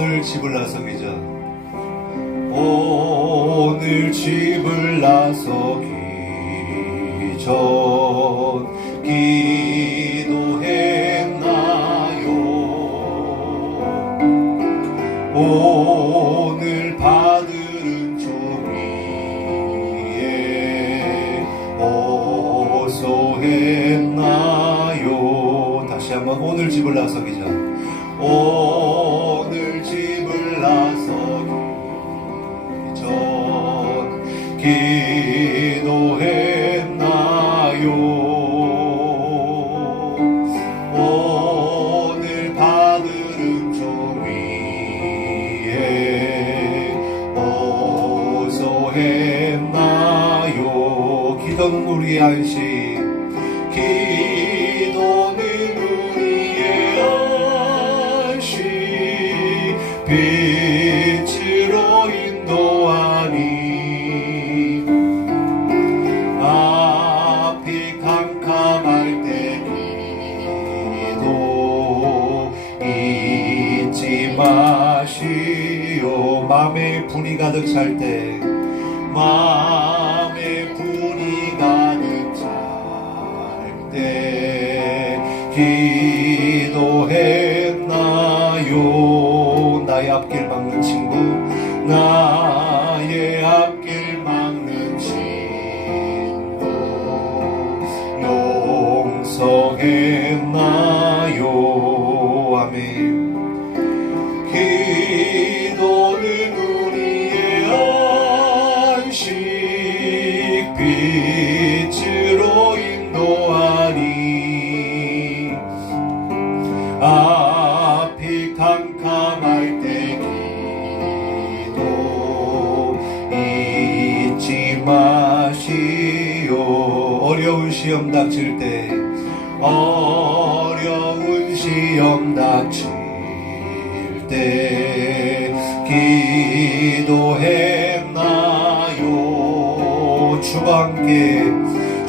오늘 집을 나서기 전 오늘 집을 나서기 전 기도했나요? 오늘 받은 종이에 어서했나요? 다시 한번 오늘 집을 나서기 전 오늘 집을 나서기 전 기도했나요? 오늘 받은 종이에 어서했나요? 기도는 우리의 안식 기도는 우리의 안식 빛으로 인도하니 앞이 캄캄할 때 기도 잊지 마시오. 마음에 분이 가득 찰 때 마음에 분이 가득 찰 때 기도했나요? 나의 앞길 막는 친구 나의 앞길 막는 친구 용서했나요? 아멘. 기도는 우리의 안식 빛으로 인도하니 앞이 캄캄할 때 기도 잊지 마시오. 어려운 시험 닥칠 때 어려운 시험 닥칠 때 기도했나요?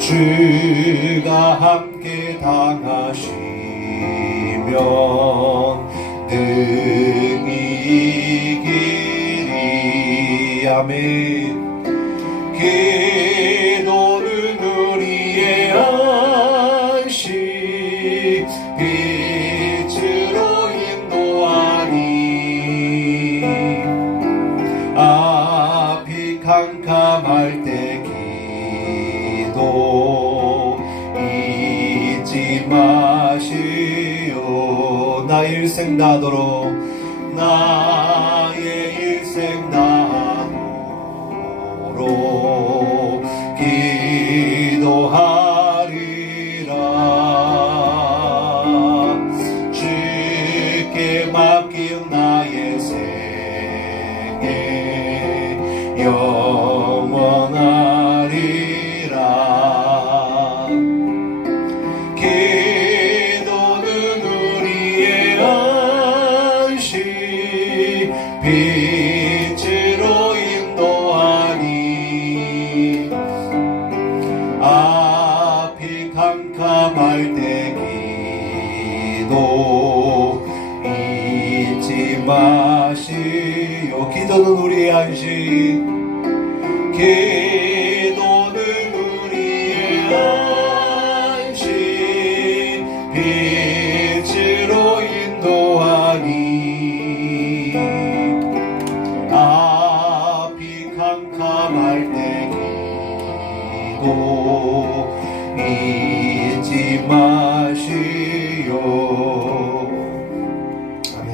주가 함께 당하시면 능히 이기리. 아멘. 기도는 우리의 안식 빛으로 인도하니 앞이 캄캄할 때 기도 잊지 마시오. 나의 일생 다하도록 나의 일생 다하도록 기도하리라. 주께 맡긴 나의 생애 영원하리라. 기도는 우리의 안식 빛으로 인도하니 앞이 캄캄할 때 기도 잊지 마시오. 기도는 우리의 안식 기도는 우리의 안식 빛으로 인도하니 앞이 캄캄할 때 기도 잊지 마시오. 아멘.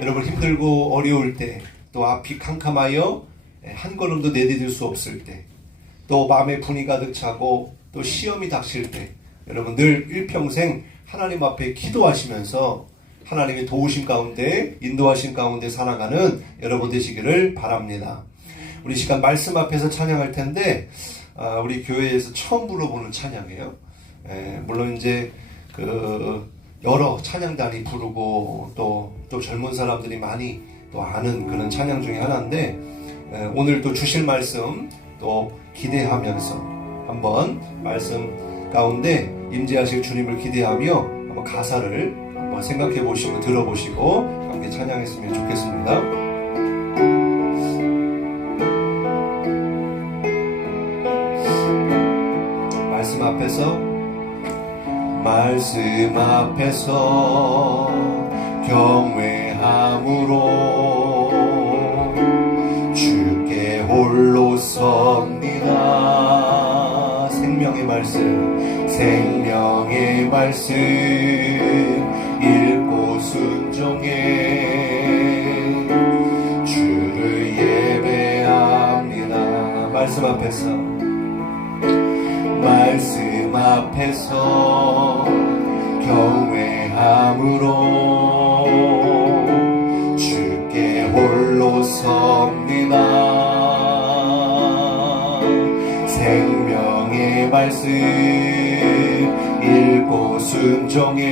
여러분 힘들고 어려울 때 또 앞이 캄캄하여 한 걸음도 내디딜 수 없을 때 또 마음에 분이 가득 차고 또 시험이 닥칠 때 여러분 늘 일평생 하나님 앞에 기도하시면서 하나님의 도우심 가운데 인도하심 가운데 살아가는 여러분 되시기를 바랍니다. 우리 시간 말씀 앞에서 찬양할 텐데 우리 교회에서 처음 불러보는 찬양이에요. 물론 이제 여러 찬양단이 부르고 또 젊은 사람들이 많이 또 아는 그런 찬양 중에 하나인데 오늘 또 주실 말씀 또 기대하면서 한번 말씀 가운데 임재하실 주님을 기대하며 한번 가사를 한번 생각해 보시고 들어보시고 함께 찬양했으면 좋겠습니다. 말씀 앞에서 경외함으로 주께 홀로 섭니다. 생명의 말씀 읽고 순종해 주를 예배합니다. 말씀 앞에서 경외함으로 주께 홀로 섭니다. 생명의 말씀 읽고 순종해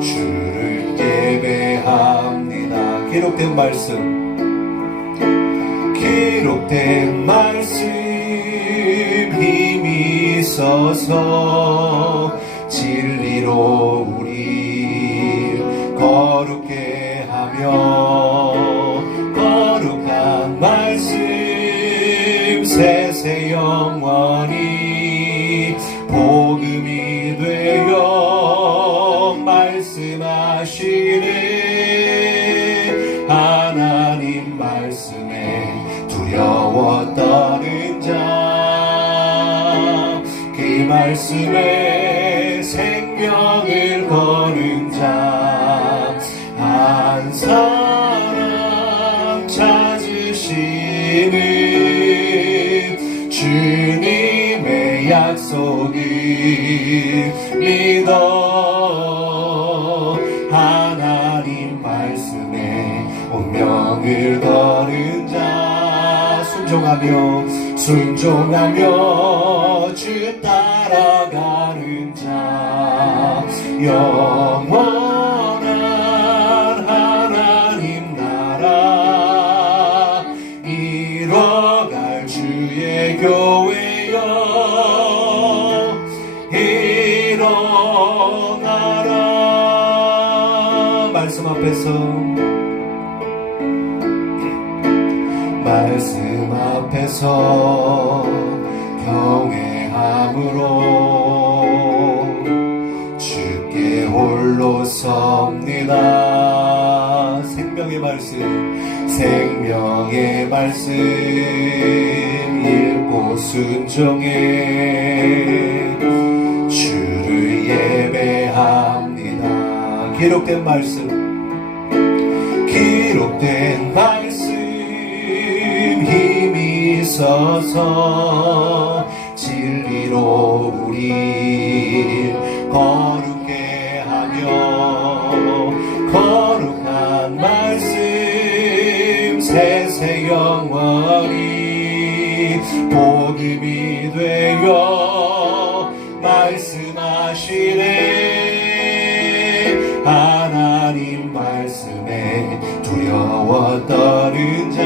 주를 예배합니다. 기록된 말씀 힘이 있어서 진리로 우리 거룩게 하며 거룩한 말씀 세세 영원히 복음이 되어 말씀하시는 하나님 말씀에 두려워 떠는 자 그 말씀에 생명을 거는 자 한 사람 찾으시는 주님의 약속을 믿어 하나님 말씀에 운명을 거는 자 순종하며 주 따라가는 자 영원한 하나님 나라 이뤄갈 주의 교회여 일어나라. 말씀 앞에서 경외함으로 주께 홀로 섭니다. 생명의 말씀 읽고 순종해 주를 예배합니다. 기록된 말씀 힘이 있어서 진리로 우리 거룩게 하며 거룩한 말씀 세세 영원히 복음이 되어 말씀하시네 하나님 말씀에 두려워 떠는 자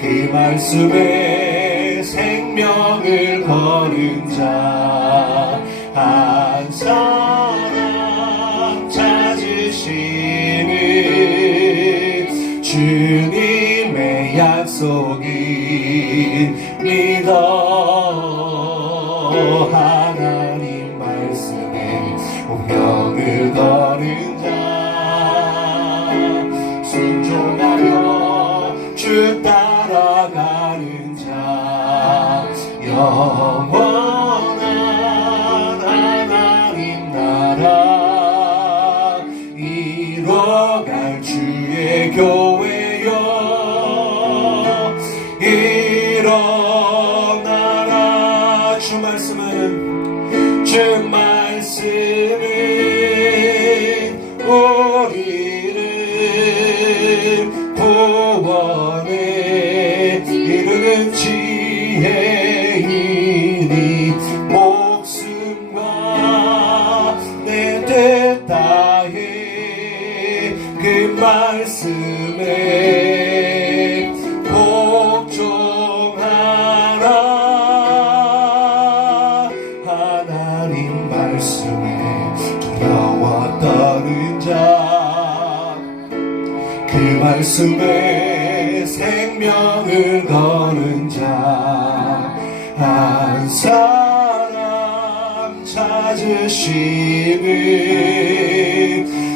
그 말씀에 생명을 거는 자 한 사람 찾으시는 주님의 약속을 믿어 하나님 말씀에 운명을 거는 자 순종하며 주 따라가는 자 영원한 하나님 나라 이뤄갈 주의 교회여 일어나라. 주 말씀은 우리를 구원에 이르는 지혜이니 목숨과 내 뜻 다해 그 말씀에 복종하라. 하나님 말씀에 말씀에 생명을 거는 자 한 사람 찾으시는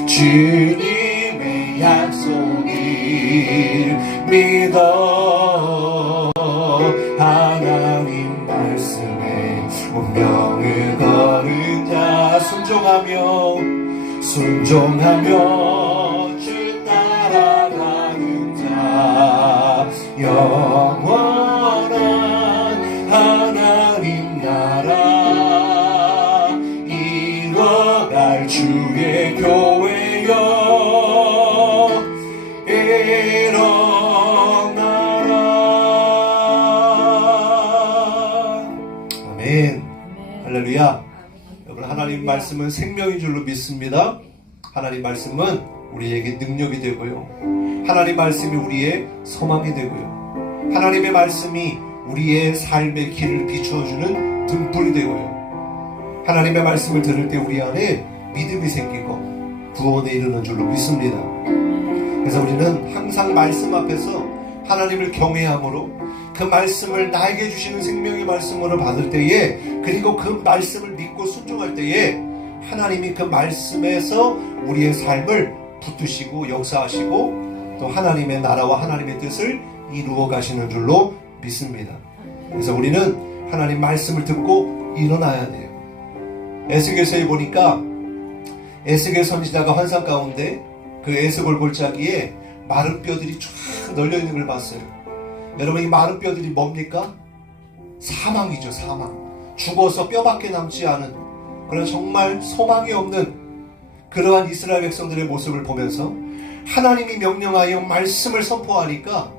주님의 약속을 믿어 하나님 말씀에 운명을 거는 자 순종하며 주 따라가는 자 영원한 하나님 나라 이뤄갈 주의 교회여 일어나라. 아멘. 할렐루야. 여러분, 하나님 말씀은 생명인 줄로 믿습니다. 하나님 말씀은 우리에게 능력이 되고요, 하나님 말씀이 우리의 소망이 되고요, 하나님의 말씀이 우리의 삶의 길을 비추어주는 등불이 되고요, 하나님의 말씀을 들을 때 우리 안에 믿음이 생기고 구원에 이르는 줄로 믿습니다. 그래서 우리는 항상 말씀 앞에서 하나님을 경외함으로 그 말씀을 나에게 주시는 생명의 말씀으로 받을 때에, 그리고 그 말씀을 믿고 순종할 때에 하나님이 그 말씀에서 우리의 삶을 붙드시고 역사하시고 또 하나님의 나라와 하나님의 뜻을 이루어 가시는 줄로 믿습니다. 그래서 우리는 하나님 말씀을 듣고 일어나야 돼요. 에스겔서에 보니까 에스겔 선지자가 환상 가운데 그 에스골 골짜기에 마른 뼈들이 쫙 널려 있는 걸 봤어요. 여러분, 이 마른 뼈들이 뭡니까? 사망이죠. 사망. 죽어서 뼈밖에 남지 않은 그런 정말 소망이 없는 그러한 이스라엘 백성들의 모습을 보면서 하나님이 명령하여 말씀을 선포하니까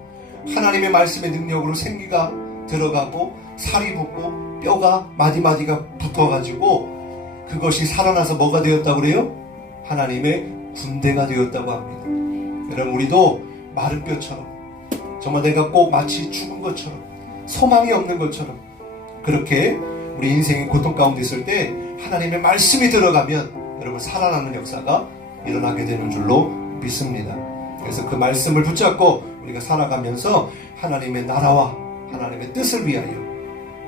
하나님의 말씀의 능력으로 생기가 들어가고 살이 붙고 뼈가 마디마디가 붙어가지고 그것이 살아나서 뭐가 되었다고 그래요? 하나님의 군대가 되었다고 합니다. 여러분, 우리도 마른 뼈처럼 정말 내가 꼭 마치 죽은 것처럼 소망이 없는 것처럼 그렇게 우리 인생의 고통 가운데 있을 때 하나님의 말씀이 들어가면 여러분 살아나는 역사가 일어나게 되는 줄로 믿습니다. 그래서 그 말씀을 붙잡고 우리가 살아가면서 하나님의 나라와 하나님의 뜻을 위하여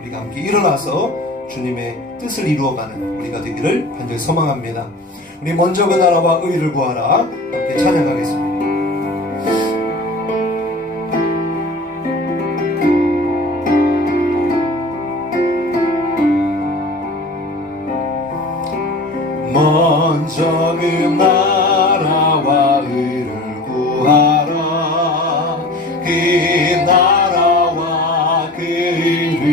우리가 함께 일어나서 주님의 뜻을 이루어가는 우리가 되기를 간절히 소망합니다. 우리 먼저 그 나라와 의를 구하라 함께 찬양하겠습니다. 먼저 그 나라와 의를 구하라. 그 나라와 그 의를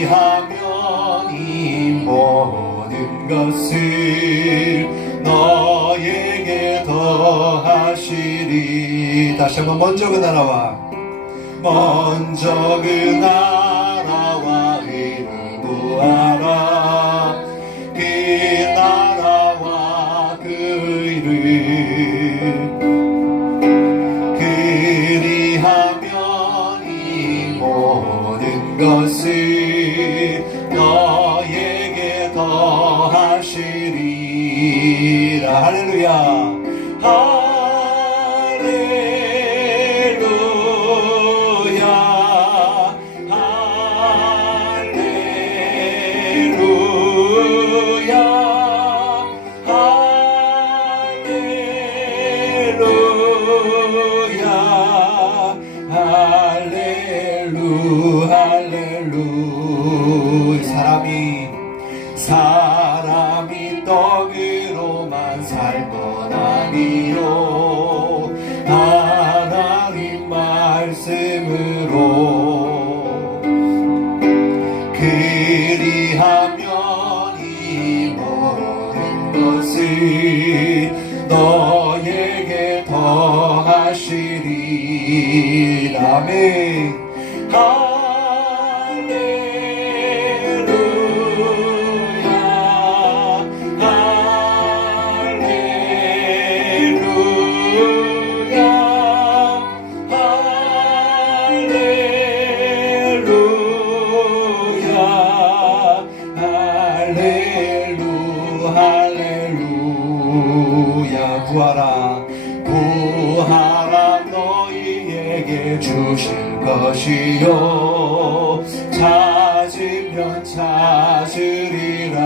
그리하면 이 모든 것을 너에게 더하시리. 다시 한번 먼저 그 나라와 먼저 그 나라와 의를 구하라. 그 나라와 그 의를 그리하면 이 모든 것을 너에게 더하시리라. 할렐루야. 사람이 떡으로만 살 건 아니요 하나님 말씀으로 그리하면 이 모든 것을 너에게 더하시리. 아멘. 주실 것이요 찾으면 찾으리라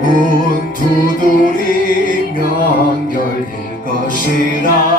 문 두드리면 열릴 것이라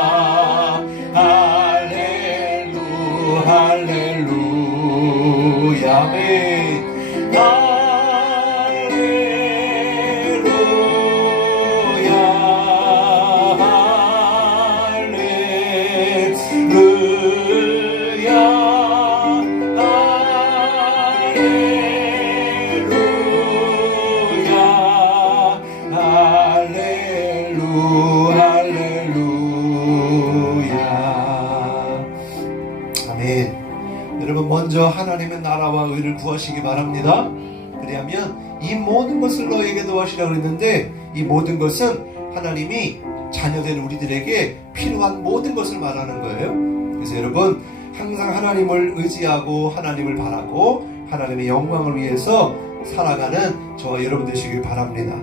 할렐루야 아멘 여러분 먼저 하나님의 나라와 의를 구하시기 바랍니다. 그리하면 이 모든 것을 너에게 더하시라고 그랬는데 이 모든 것은 하나님이 자녀된 우리들에게 필요한 모든 것을 말하는 거예요. 그래서 여러분 항상 하나님을 의지하고 하나님을 바라고 하나님의 영광을 위해서 살아가는 저와 여러분 되시길 바랍니다.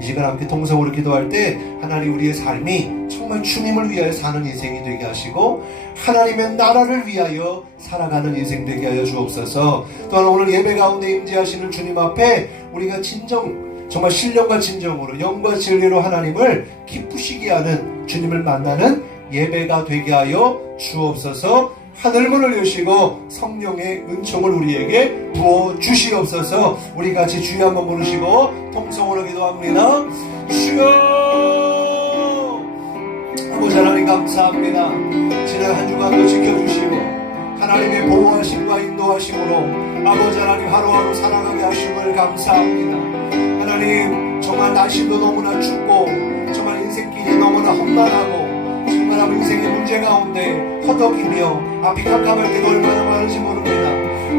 이 시간 함께 통성으로 기도할 때 하나님 우리의 삶이 정말 주님을 위하여 사는 인생이 되게 하시고 하나님의 나라를 위하여 살아가는 인생 되게 하여 주옵소서. 또한 오늘 예배 가운데 임재하시는 주님 앞에 우리가 정말 신령과 진정으로 영과 진리로 하나님을 기쁘시게 하는 주님을 만나는 예배가 되게 하여 주옵소서. 하늘문을 여시고 성령의 은총을 우리에게 부어주시옵소서. 우리 같이 주여 한번 부르시고 통성으로 기도합니다. 주여 아버지 하나님 감사합니다. 지난 한 주간도 지켜주시고 하나님의 보호하심과 인도하심으로 아버지 하나님 하루하루 살아가게 하심을 감사합니다. 하나님 정말 날씨도 너무나 춥고 정말 인생길이 너무나 험난하고 정말 아버지 인생의 문제 가운데 허덕이며 앞이 캄캄할 때가 얼마나 많은지 모릅니다.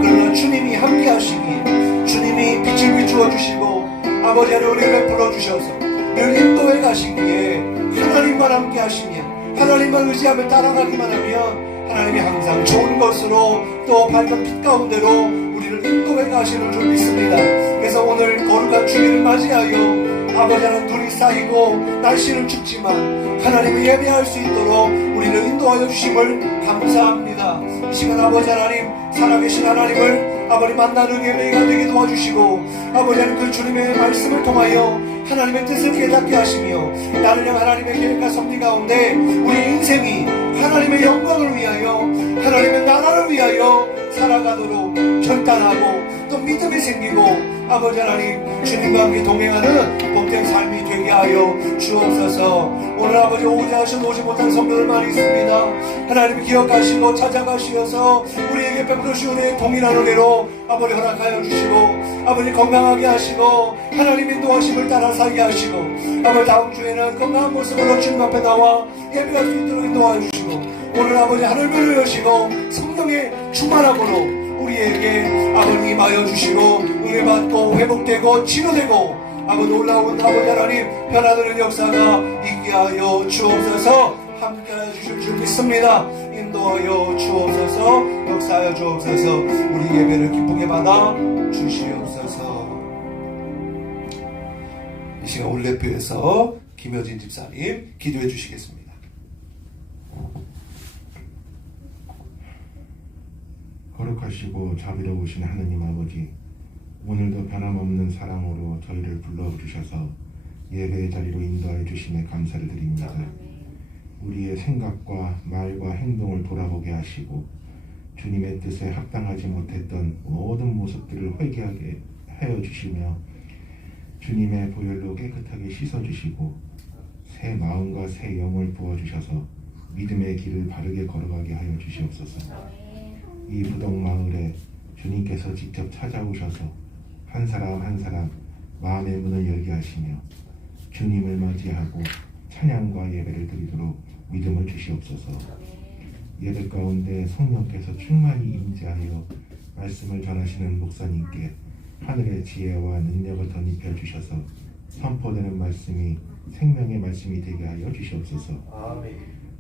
그러나 주님이 함께 하시기에 주님이 빛을 비추어 주시고 아버지 하나님 우리 베풀어 주셔서 늘 인도해 가시기에 하나님만 함께 하시면 하나님만 의지하며 따라가기만 하면 하나님이 항상 좋은 것으로 또 밝은 빛 가운데로 우리를 인도해 가시는 줄 믿습니다. 그래서 오늘 거룩한 주일을 맞이하여 아버지 하나님 둘이 쌓이고 날씨는 춥지만 하나님을 예배할 수 있도록 우리를 인도하여 주심을 감사합니다. 이 시간 아버지 하나님 살아계신 하나님을 아버지 만나는 예배가 되게 도와주시고 아버지 하나님 그 주님의 말씀을 통하여 하나님의 뜻을 깨닫게 하시며 나를 향한 하나님의 계획과 섭리 가운데 우리 인생이 하나님의 영광을 위하여 하나님의 나라를 위하여 살아가도록 결단하고 또 믿음이 생기고 아버지 하나님 주님과 함께 동행하는 복된 삶이 되게 하여 주옵소서. 오늘 아버지 오지 하신 오지 못한 성도들 많이 있습니다. 하나님이 기억하시고 찾아가시어서 우리에게 베풀어 주신 은혜의 동일한 은혜로 아버지 허락하여 주시고 아버지 건강하게 하시고 하나님 인도하심을 따라 살게 하시고 아버지 다음 주에는 건강한 모습으로 주님 앞에 나와 예배할 수 있도록 인도하여 주시고 오늘 아버지 하늘문을 여시고 성령의 충만함으로 우리에게 아버지 임하여 주시고 은혜받고 회복되고 치료되고 아버지 올라온 아버지 하나님 변화되는 역사가 있게 하여 주옵소서. 함께하여 주실 줄 믿습니다. 인도하여 주옵소서. 역사하여 주옵소서. 우리 예배를 기쁘게 받아 주시옵소서. 이 시간 올레표에서 김효진 집사님 기도해 주시겠습니다. 거룩하시고 자비로우신 하느님 아버지, 오늘도 변함없는 사랑으로 저희를 불러주셔서 예배의 자리로 인도해 주심에 감사를 드립니다. 우리의 생각과 말과 행동을 돌아보게 하시고 주님의 뜻에 합당하지 못했던 모든 모습들을 회개하게 하여 주시며 주님의 보혈로 깨끗하게 씻어주시고 새 마음과 새 영을 부어주셔서 믿음의 길을 바르게 걸어가게 하여 주시옵소서. 이 부덕마을에 주님께서 직접 찾아오셔서 한 사람 한 사람 마음의 문을 열게 하시며 주님을 맞이하고 찬양과 예배를 드리도록 믿음을 주시옵소서. 예배 가운데 성령께서 충만히 임재하여 말씀을 전하시는 목사님께 하늘의 지혜와 능력을 덧입혀 주셔서 선포되는 말씀이 생명의 말씀이 되게 하여 주시옵소서.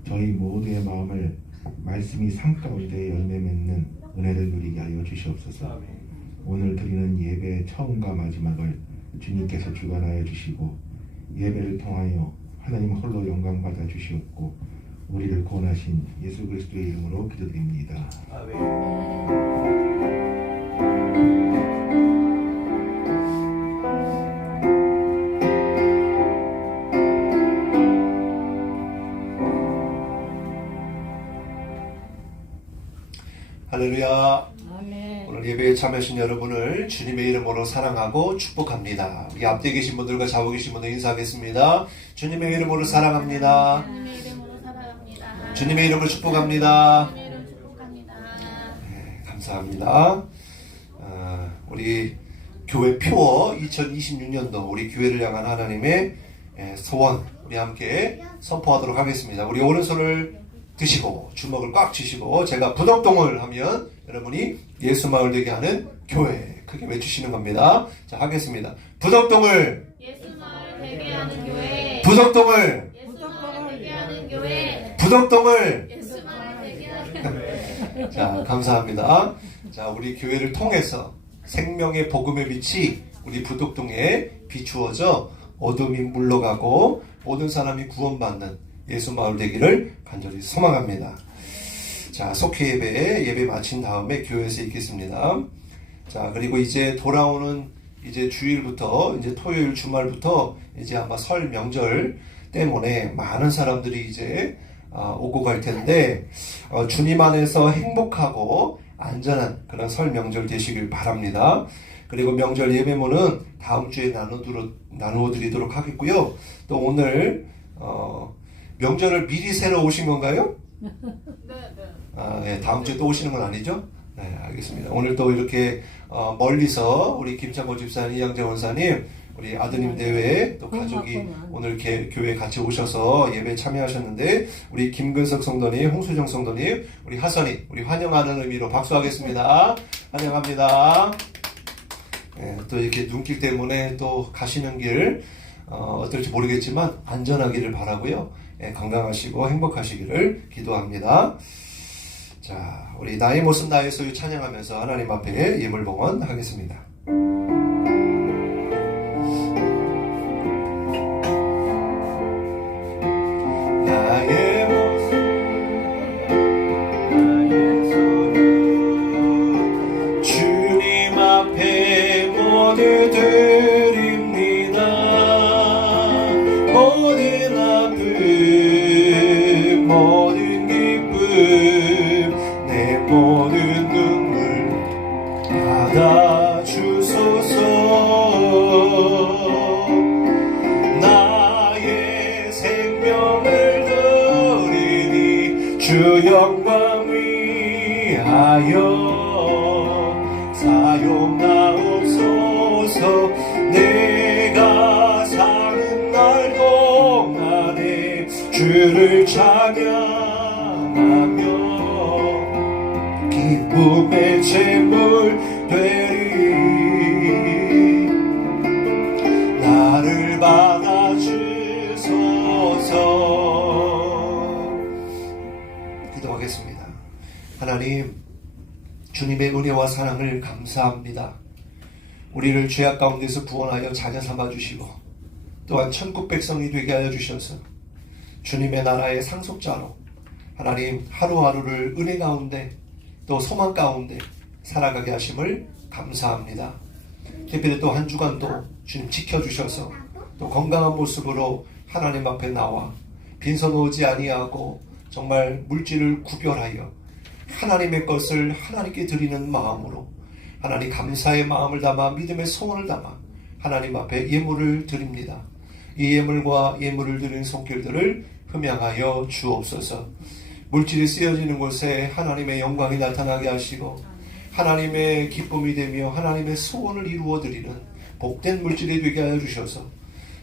저희 모두의 마음을 말씀이 삶 가운데 열매 맺는 은혜를 누리게 하여 주시옵소서. 오늘 드리는 예배의 처음과 마지막을 주님께서 주관하여 주시고 예배를 통하여 하나님 홀로 영광 받아 주시옵고 우리를 구원하신 예수 그리스도의 이름으로 기도드립니다. 아멘. 할렐루야. 아멘. 오늘 예배에 참여하신 여러분을 주님의 이름으로 사랑하고 축복합니다. 우리 앞에 계신 분들과 좌우 계신 분들 인사하겠습니다. 주님의 이름으로 사랑합니다. 주님의 이름으로 사랑합니다. 주님의 이름으로 축복합니다. 주님의 이름 축복합니다. 네, 감사합니다. 우리 교회 표어 2026년도 우리 교회를 향한 하나님의 소원 우리 함께 선포하도록 하겠습니다. 우리 오른손을 드시고 주먹을 꽉 쥐시고 제가 부덕동을 하면 여러분이 예수마을 되게 하는 교회 크게 외치시는 겁니다. 자, 하겠습니다. 부덕동을 예수마을 되게 하는 교회. 부덕동을 예수마을 되게 하는 교회. 부덕동을 예수마을 되게 하는 교회. 자, 감사합니다. 자, 우리 교회를 통해서 생명의 복음의 빛이 우리 부덕동에 비추어져 어둠이 물러가고 모든 사람이 구원받는 예수마을 되기를 간절히 소망합니다. 자, 속회 예배 마친 다음에 교회에서 있겠습니다. 자, 그리고 이제 돌아오는 이제 주일부터 이제 토요일 주말부터 이제 아마 설 명절 때문에 많은 사람들이 이제 오고 갈 텐데 주님 안에서 행복하고 안전한 그런 설 명절 되시길 바랍니다. 그리고 명절 예배문은 다음 주에 나누어 드리도록 하겠고요. 또 오늘 명절을 미리 새러 오신 건가요? 네. 네, 다음 주에 또 오시는 건 아니죠? 네, 알겠습니다. 오늘 또 이렇게 멀리서 우리 김창호 집사님, 이양재 원사님, 우리 아드님 대회 또 가족이 오늘 교회 같이 오셔서 예배 참여하셨는데 우리 김근석 성도님, 홍수정 성도님, 우리 하선이 우리 환영하는 의미로 박수하겠습니다. 환영합니다. 네, 또 이렇게 눈길 때문에 또 가시는 길 어떨지 모르겠지만 안전하기를 바라고요. 예, 건강하시고 행복하시기를 기도합니다. 자, 우리 나의 모습 나의 소유 찬양하면서 하나님 앞에 예물봉헌 하겠습니다. 나의 모습 나의 소유 주님 앞에 모두 드립니다. 모든 아픔 모든 기쁨 내 모든 눈물 받아주소서. 나의 생명을 드리니 주 영광 위하여 사용하옵소서. 내가 사는 날 동안에 주를 찬양하며 기쁨의 제물 되리. 나를 받아주소서. 기도하겠습니다. 하나님, 주님의 은혜와 사랑을 감사합니다. 우리를 죄악 가운데서 구원하여 자녀 삼아주시고 또한 천국 백성이 되게 하여 주셔서 주님의 나라의 상속자로 하나님 하루하루를 은혜 가운데 또 소망 가운데 살아가게 하심을 감사합니다. 특별히 또 한 주간도 주님 지켜주셔서 또 건강한 모습으로 하나님 앞에 나와 빈손 오지 아니하고 정말 물질을 구별하여 하나님의 것을 하나님께 드리는 마음으로 하나님 감사의 마음을 담아 믿음의 소원을 담아 하나님 앞에 예물을 드립니다. 이 예물과 예물을 드리는 손길들을 흠양하여 주옵소서. 물질이 쓰여지는 곳에 하나님의 영광이 나타나게 하시고 하나님의 기쁨이 되며 하나님의 소원을 이루어 드리는 복된 물질이 되게 하여 주셔서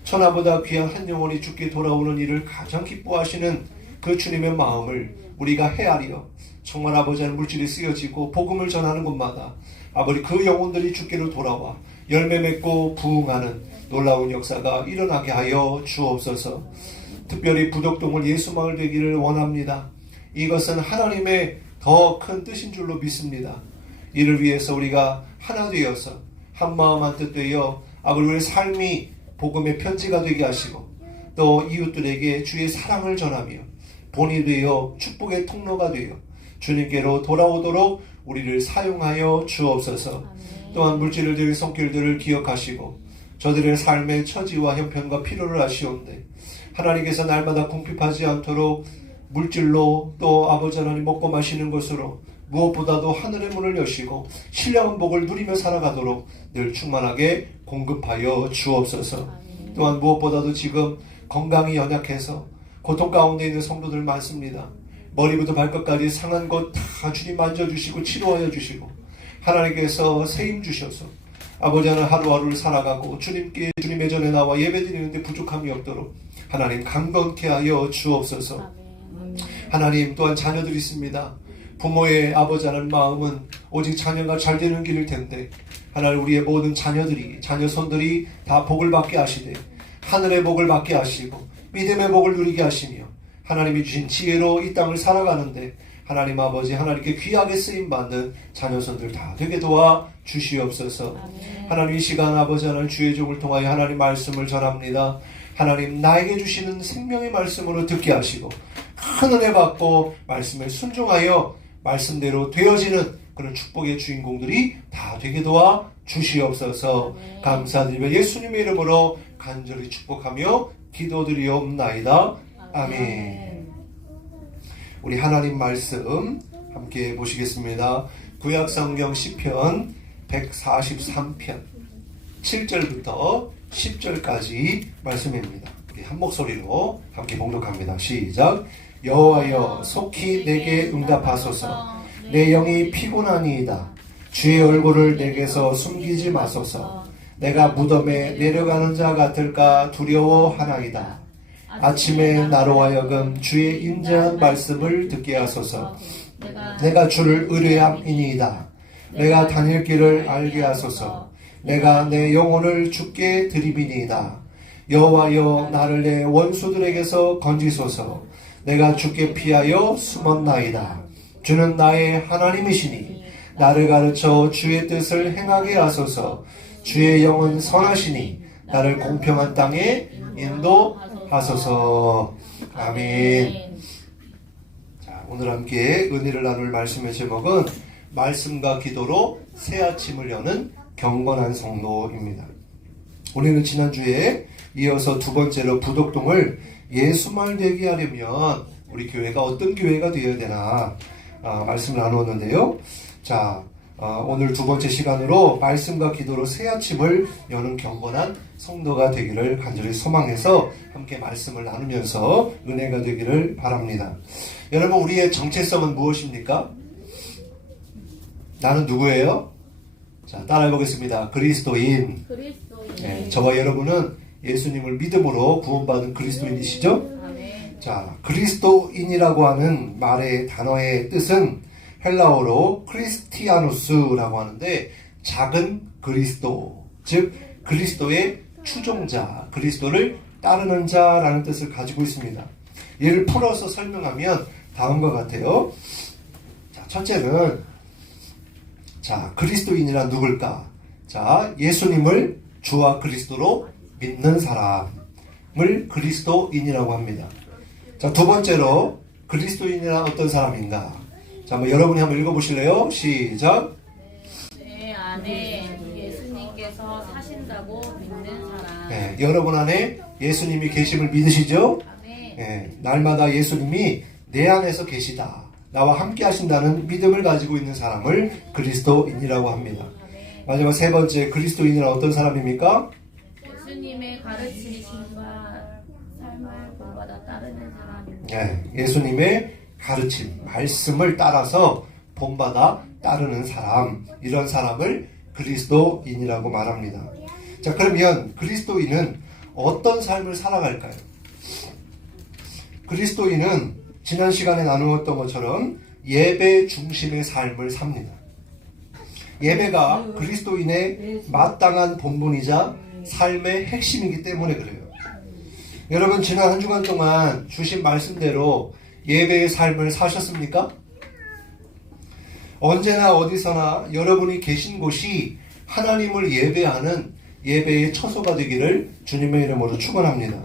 천하보다 귀한 한 영혼이 주께 돌아오는 일을 가장 기뻐하시는 그 주님의 마음을 우리가 헤아리어 정말 아버지는 물질이 쓰여지고 복음을 전하는 곳마다 아버지 그 영혼들이 주께로 돌아와 열매 맺고 부흥하는 놀라운 역사가 일어나게 하여 주옵소서. 특별히 부덕동을 예수마을 되기를 원합니다. 이것은 하나님의 더 큰 뜻인 줄로 믿습니다. 이를 위해서 우리가 하나 되어서 한마음 한뜻 되어 아버지 우리의 삶이 복음의 편지가 되게 하시고 또 이웃들에게 주의 사랑을 전하며 본이 되어 축복의 통로가 되어 주님께로 돌아오도록 우리를 사용하여 주옵소서. 또한 물질들의 손길들을 기억하시고 저들의 삶의 처지와 형편과 필요를 아시온데 하나님께서 날마다 궁핍하지 않도록 물질로 또 아버지 하나님 먹고 마시는 것으로 무엇보다도 하늘의 문을 여시고 신령한 복을 누리며 살아가도록 늘 충만하게 공급하여 주옵소서. 또한 무엇보다도 지금 건강이 연약해서 고통 가운데 있는 성도들 많습니다. 머리부터 발끝까지 상한 것 다 주님 만져주시고 치료하여 주시고 하나님께서 세임 주셔서 아버지 하나님 하루하루를 살아가고 주님의 전에 나와 예배드리는데 부족함이 없도록 하나님 강건케 하여 주옵소서. 하나님 또한 자녀들이 있습니다. 부모의 아버지 하나님 마음은 오직 자녀가 잘 되는 길일 텐데 하나님 우리의 모든 자녀손들이 다 복을 받게 하시되 하늘의 복을 받게 하시고 믿음의 복을 누리게 하시며 하나님이 주신 지혜로 이 땅을 살아가는데 하나님 아버지 하나님께 귀하게 쓰임받는 자녀손들 다 되게 도와 주시옵소서. 하나님 이 시간 아버지 하나님 주의 종을 통하여 하나님 말씀을 전합니다. 하나님 나에게 주시는 생명의 말씀으로 듣게 하시고 큰 은혜 받고 말씀에 순종하여 말씀대로 되어지는 그런 축복의 주인공들이 다 되게 도와 주시옵소서. 감사드리며 예수님의 이름으로 간절히 축복하며 기도드리옵나이다. 아멘. 우리 하나님 말씀 함께 보시겠습니다. 구약성경 시편 143편 7절부터 10절까지 말씀입니다. 우리 한 목소리로 함께 봉독합니다. 시작. 여호와여 속히 내게 응답하소서. 내 영이 피곤하니이다. 주의 얼굴을 내게서 숨기지 마소서. 내가 무덤에 내려가는 자 같을까 두려워하나이다. 아침에 나로 하여금 주의 인자한 말씀을 듣게 하소서. 내가 주를 의뢰함이니이다. 내가 다닐 길을 알게 하소서. 내가 내 영혼을 주께 드리비니이다. 여호와여 나를 내 원수들에게서 건지소서. 내가 주께 피하여 숨었나이다. 주는 나의 하나님이시니 나를 가르쳐 주의 뜻을 행하게 하소서. 주의 영은 선하시니 나를 공평한 땅에 인도하소서. 아멘. 자, 오늘 함께 은혜를 나눌 말씀의 제목은 말씀과 기도로 새 아침을 여는 경건한 성도입니다. 우리는 지난주에 이어서 두 번째로 부덕동을 예수말 되게 하려면 우리 교회가 어떤 교회가 되어야 되나 말씀을 나누었는데요. 자, 오늘 두 번째 시간으로 말씀과 기도로 새 아침을 여는 경건한 성도가 되기를 간절히 소망해서 함께 말씀을 나누면서 은혜가 되기를 바랍니다. 여러분 우리의 정체성은 무엇입니까? 나는 누구예요? 자, 따라해 보겠습니다. 그리스도인. 네, 저와 여러분은 예수님을 믿음으로 구원받은 그리스도인이시죠? 자, 그리스도인이라고 하는 말의 단어의 뜻은 헬라어로 크리스티아누스라고 하는데 작은 그리스도, 즉 그리스도의 추종자, 그리스도를 따르는 자라는 뜻을 가지고 있습니다. 이를 풀어서 설명하면 다음과 같아요. 자, 첫째는 자, 그리스도인이란 누굴까? 자, 예수님을 주와 그리스도로 믿는 사람을 그리스도인이라고 합니다. 자, 두 번째로 그리스도인이란 어떤 사람인가? 자, 한번 여러분이 한번 읽어보실래요? 시작. 내 안에 예수님께서 사신다고 믿는 사람. 네, 여러분 안에 예수님이 계심을 믿으시죠? 네, 날마다 예수님이 내 안에서 계시다. 나와 함께 하신다는 믿음을 가지고 있는 사람을 그리스도인이라고 합니다. 마지막 세 번째, 그리스도인이란 어떤 사람입니까? 예수님의 가르치심과 삶을 본받아 따르는 사람입니다. 네, 예수님의 가르침, 말씀을 따라서 본받아 따르는 사람, 이런 사람을 그리스도인이라고 말합니다. 자, 그러면 그리스도인은 어떤 삶을 살아갈까요? 그리스도인은 지난 시간에 나누었던 것처럼 예배 중심의 삶을 삽니다. 예배가 그리스도인의 마땅한 본분이자 삶의 핵심이기 때문에 그래요. 여러분 지난 한 주간 동안 주신 말씀대로 예배의 삶을 사셨습니까? 언제나 어디서나 여러분이 계신 곳이 하나님을 예배하는 예배의 처소가 되기를 주님의 이름으로 축원합니다.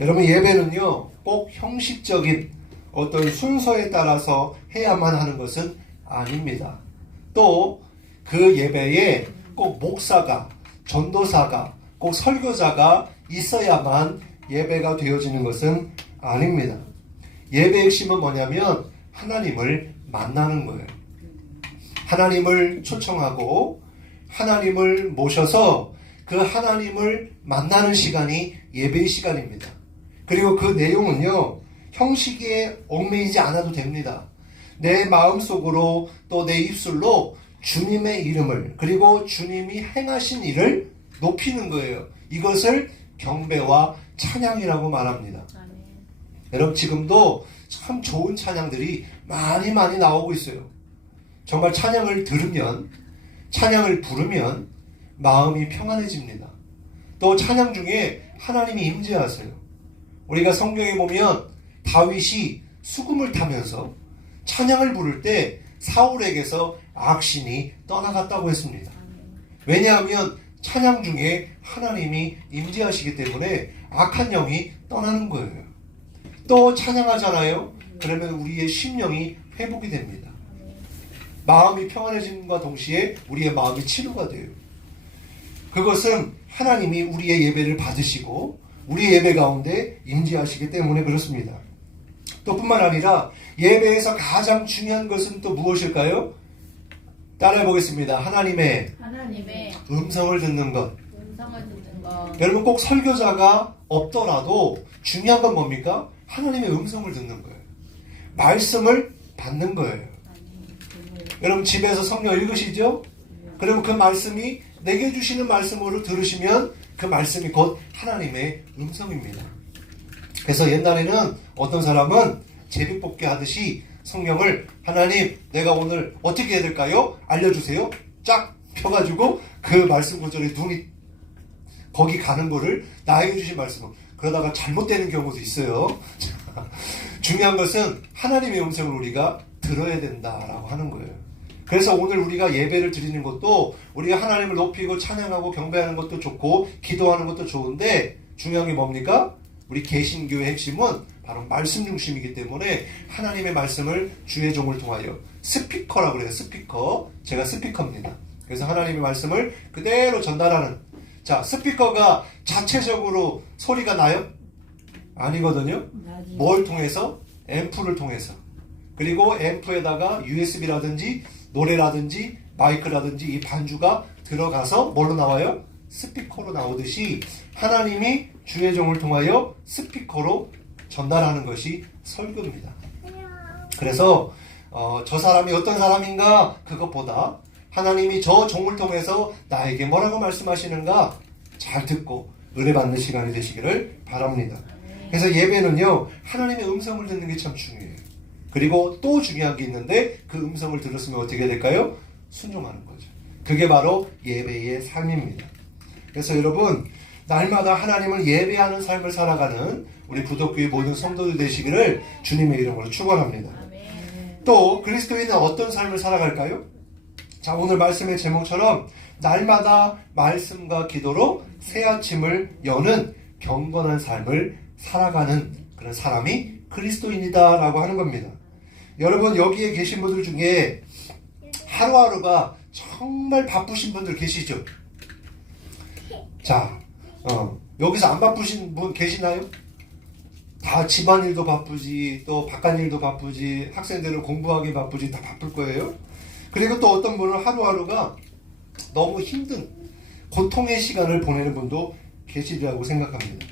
여러분 예배는요 꼭 형식적인 어떤 순서에 따라서 해야만 하는 것은 아닙니다. 또 그 예배에 꼭 목사가, 전도사가, 꼭 설교자가 있어야만 예배가 되어지는 것은 아닙니다. 예배의 핵심은 뭐냐면 하나님을 만나는 거예요. 하나님을 초청하고 하나님을 모셔서 그 하나님을 만나는 시간이 예배의 시간입니다. 그리고 그 내용은요, 형식에 얽매이지 않아도 됩니다. 내 마음속으로 또 내 입술로 주님의 이름을, 그리고 주님이 행하신 일을 높이는 거예요. 이것을 경배와 찬양이라고 말합니다. 아멘. 여러분, 지금도 참 좋은 찬양들이 많이 나오고 있어요. 정말 찬양을 들으면, 찬양을 부르면 마음이 평안해집니다. 또 찬양 중에 하나님이 임재하세요. 우리가 성경에 보면 다윗이 수금을 타면서 찬양을 부를 때 사울에게서 악신이 떠나갔다고 했습니다. 왜냐하면 찬양 중에 하나님이 임재하시기 때문에 악한 영이 떠나는 거예요. 또 찬양하잖아요. 그러면 우리의 심령이 회복이 됩니다. 마음이 평안해짐과 동시에 우리의 마음이 치료가 돼요. 그것은 하나님이 우리의 예배를 받으시고 우리의 예배 가운데 임재하시기 때문에 그렇습니다. 또 뿐만 아니라 예배에서 가장 중요한 것은 또 무엇일까요? 따라해 보겠습니다. 하나님의 음성을 듣는 것. 여러분, 꼭 설교자가 없더라도 중요한 건 뭡니까? 하나님의 음성을 듣는 거예요. 말씀을 받는 거예요. 여러분, 집에서 성경 읽으시죠? 그러면 그 말씀이 내게 주시는 말씀으로 들으시면 그 말씀이 곧 하나님의 음성입니다. 그래서 옛날에는 어떤 사람은 제비뽑기 하듯이 성경을 하나님, 내가 오늘 어떻게 해야 될까요? 알려주세요. 쫙 펴가지고 그 말씀 구절에 눈이 거기 가는 거를 나에게 주신 말씀은 그러다가 잘못되는 경우도 있어요. 중요한 것은 하나님의 음성을 우리가 들어야 된다라고 하는 거예요. 그래서 오늘 우리가 예배를 드리는 것도 우리가 하나님을 높이고 찬양하고 경배하는 것도 좋고 기도하는 것도 좋은데 중요한 게 뭡니까? 우리 개신교의 핵심은 바로 말씀 중심이기 때문에 하나님의 말씀을 주의 종을 통하여 스피커라고 그래요. 스피커. 제가 스피커입니다. 그래서 하나님의 말씀을 그대로 전달하는. 자, 스피커가 자체적으로 소리가 나요? 아니거든요. 뭘 통해서? 앰프를 통해서. 그리고 앰프에다가 USB라든지 노래라든지 마이크라든지 이 반주가 들어가서 뭘로 나와요? 스피커로 나오듯이 하나님이 주의 종을 통하여 스피커로 전달하는 것이 설교입니다. 그래서 저 사람이 어떤 사람인가 그것보다 하나님이 저 종을 통해서 나에게 뭐라고 말씀하시는가 잘 듣고 은혜받는 시간이 되시기를 바랍니다. 그래서 예배는요, 하나님의 음성을 듣는 게 참 중요해요. 그리고 또 중요한 게 있는데 그 음성을 들었으면 어떻게 될까요? 순종하는 거죠. 그게 바로 예배의 삶입니다. 그래서 여러분, 날마다 하나님을 예배하는 삶을 살아가는 우리 부덕교회 모든 성도들 되시기를 주님의 이름으로 축원합니다. 또 그리스도인은 어떤 삶을 살아갈까요? 자, 오늘 말씀의 제목처럼 날마다 말씀과 기도로 새 아침을 여는 경건한 삶을 살아가는 그런 사람이 그리스도인이다라고 하는 겁니다. 여러분, 여기에 계신 분들 중에 하루하루가 정말 바쁘신 분들 계시죠? 자, 여기서 안 바쁘신 분 계시나요? 다 집안일도 바쁘지, 또 바깥일도 바쁘지, 학생들은 공부하기 바쁘지, 다 바쁠 거예요. 그리고 또 어떤 분은 하루하루가 너무 힘든 고통의 시간을 보내는 분도 계시리라고 생각합니다.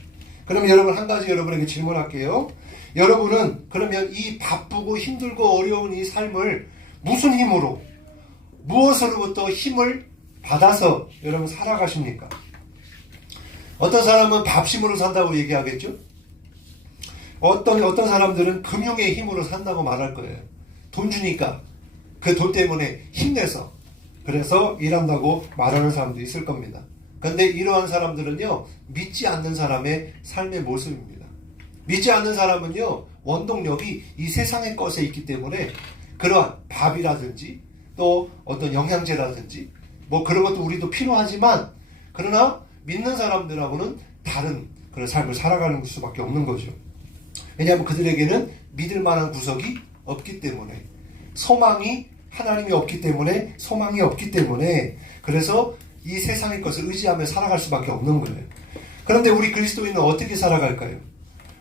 그럼 여러분, 한 가지 여러분에게 질문할게요. 여러분은 그러면 이 바쁘고 힘들고 어려운 이 삶을 무슨 힘으로, 무엇으로부터 힘을 받아서 여러분 살아가십니까? 어떤 사람은 밥심으로 산다고 얘기하겠죠? 어떤 사람들은 금융의 힘으로 산다고 말할 거예요. 돈 주니까 그 돈 때문에 힘내서 그래서 일한다고 말하는 사람도 있을 겁니다. 그런데 이러한 사람들은요, 믿지 않는 사람의 삶의 모습입니다. 믿지 않는 사람은요, 원동력이 이 세상의 것에 있기 때문에 그러한 밥이라든지 또 어떤 영양제라든지 뭐 그런 것도 우리도 필요하지만 그러나 믿는 사람들하고는 다른 그런 삶을 살아가는 수밖에 없는 거죠. 왜냐하면 그들에게는 믿을 만한 구석이 없기 때문에, 소망이 하나님이 없기 때문에, 소망이 없기 때문에, 그래서 이 세상의 것을 의지하며 살아갈 수밖에 없는 거예요. 그런데 우리 그리스도인은 어떻게 살아갈까요?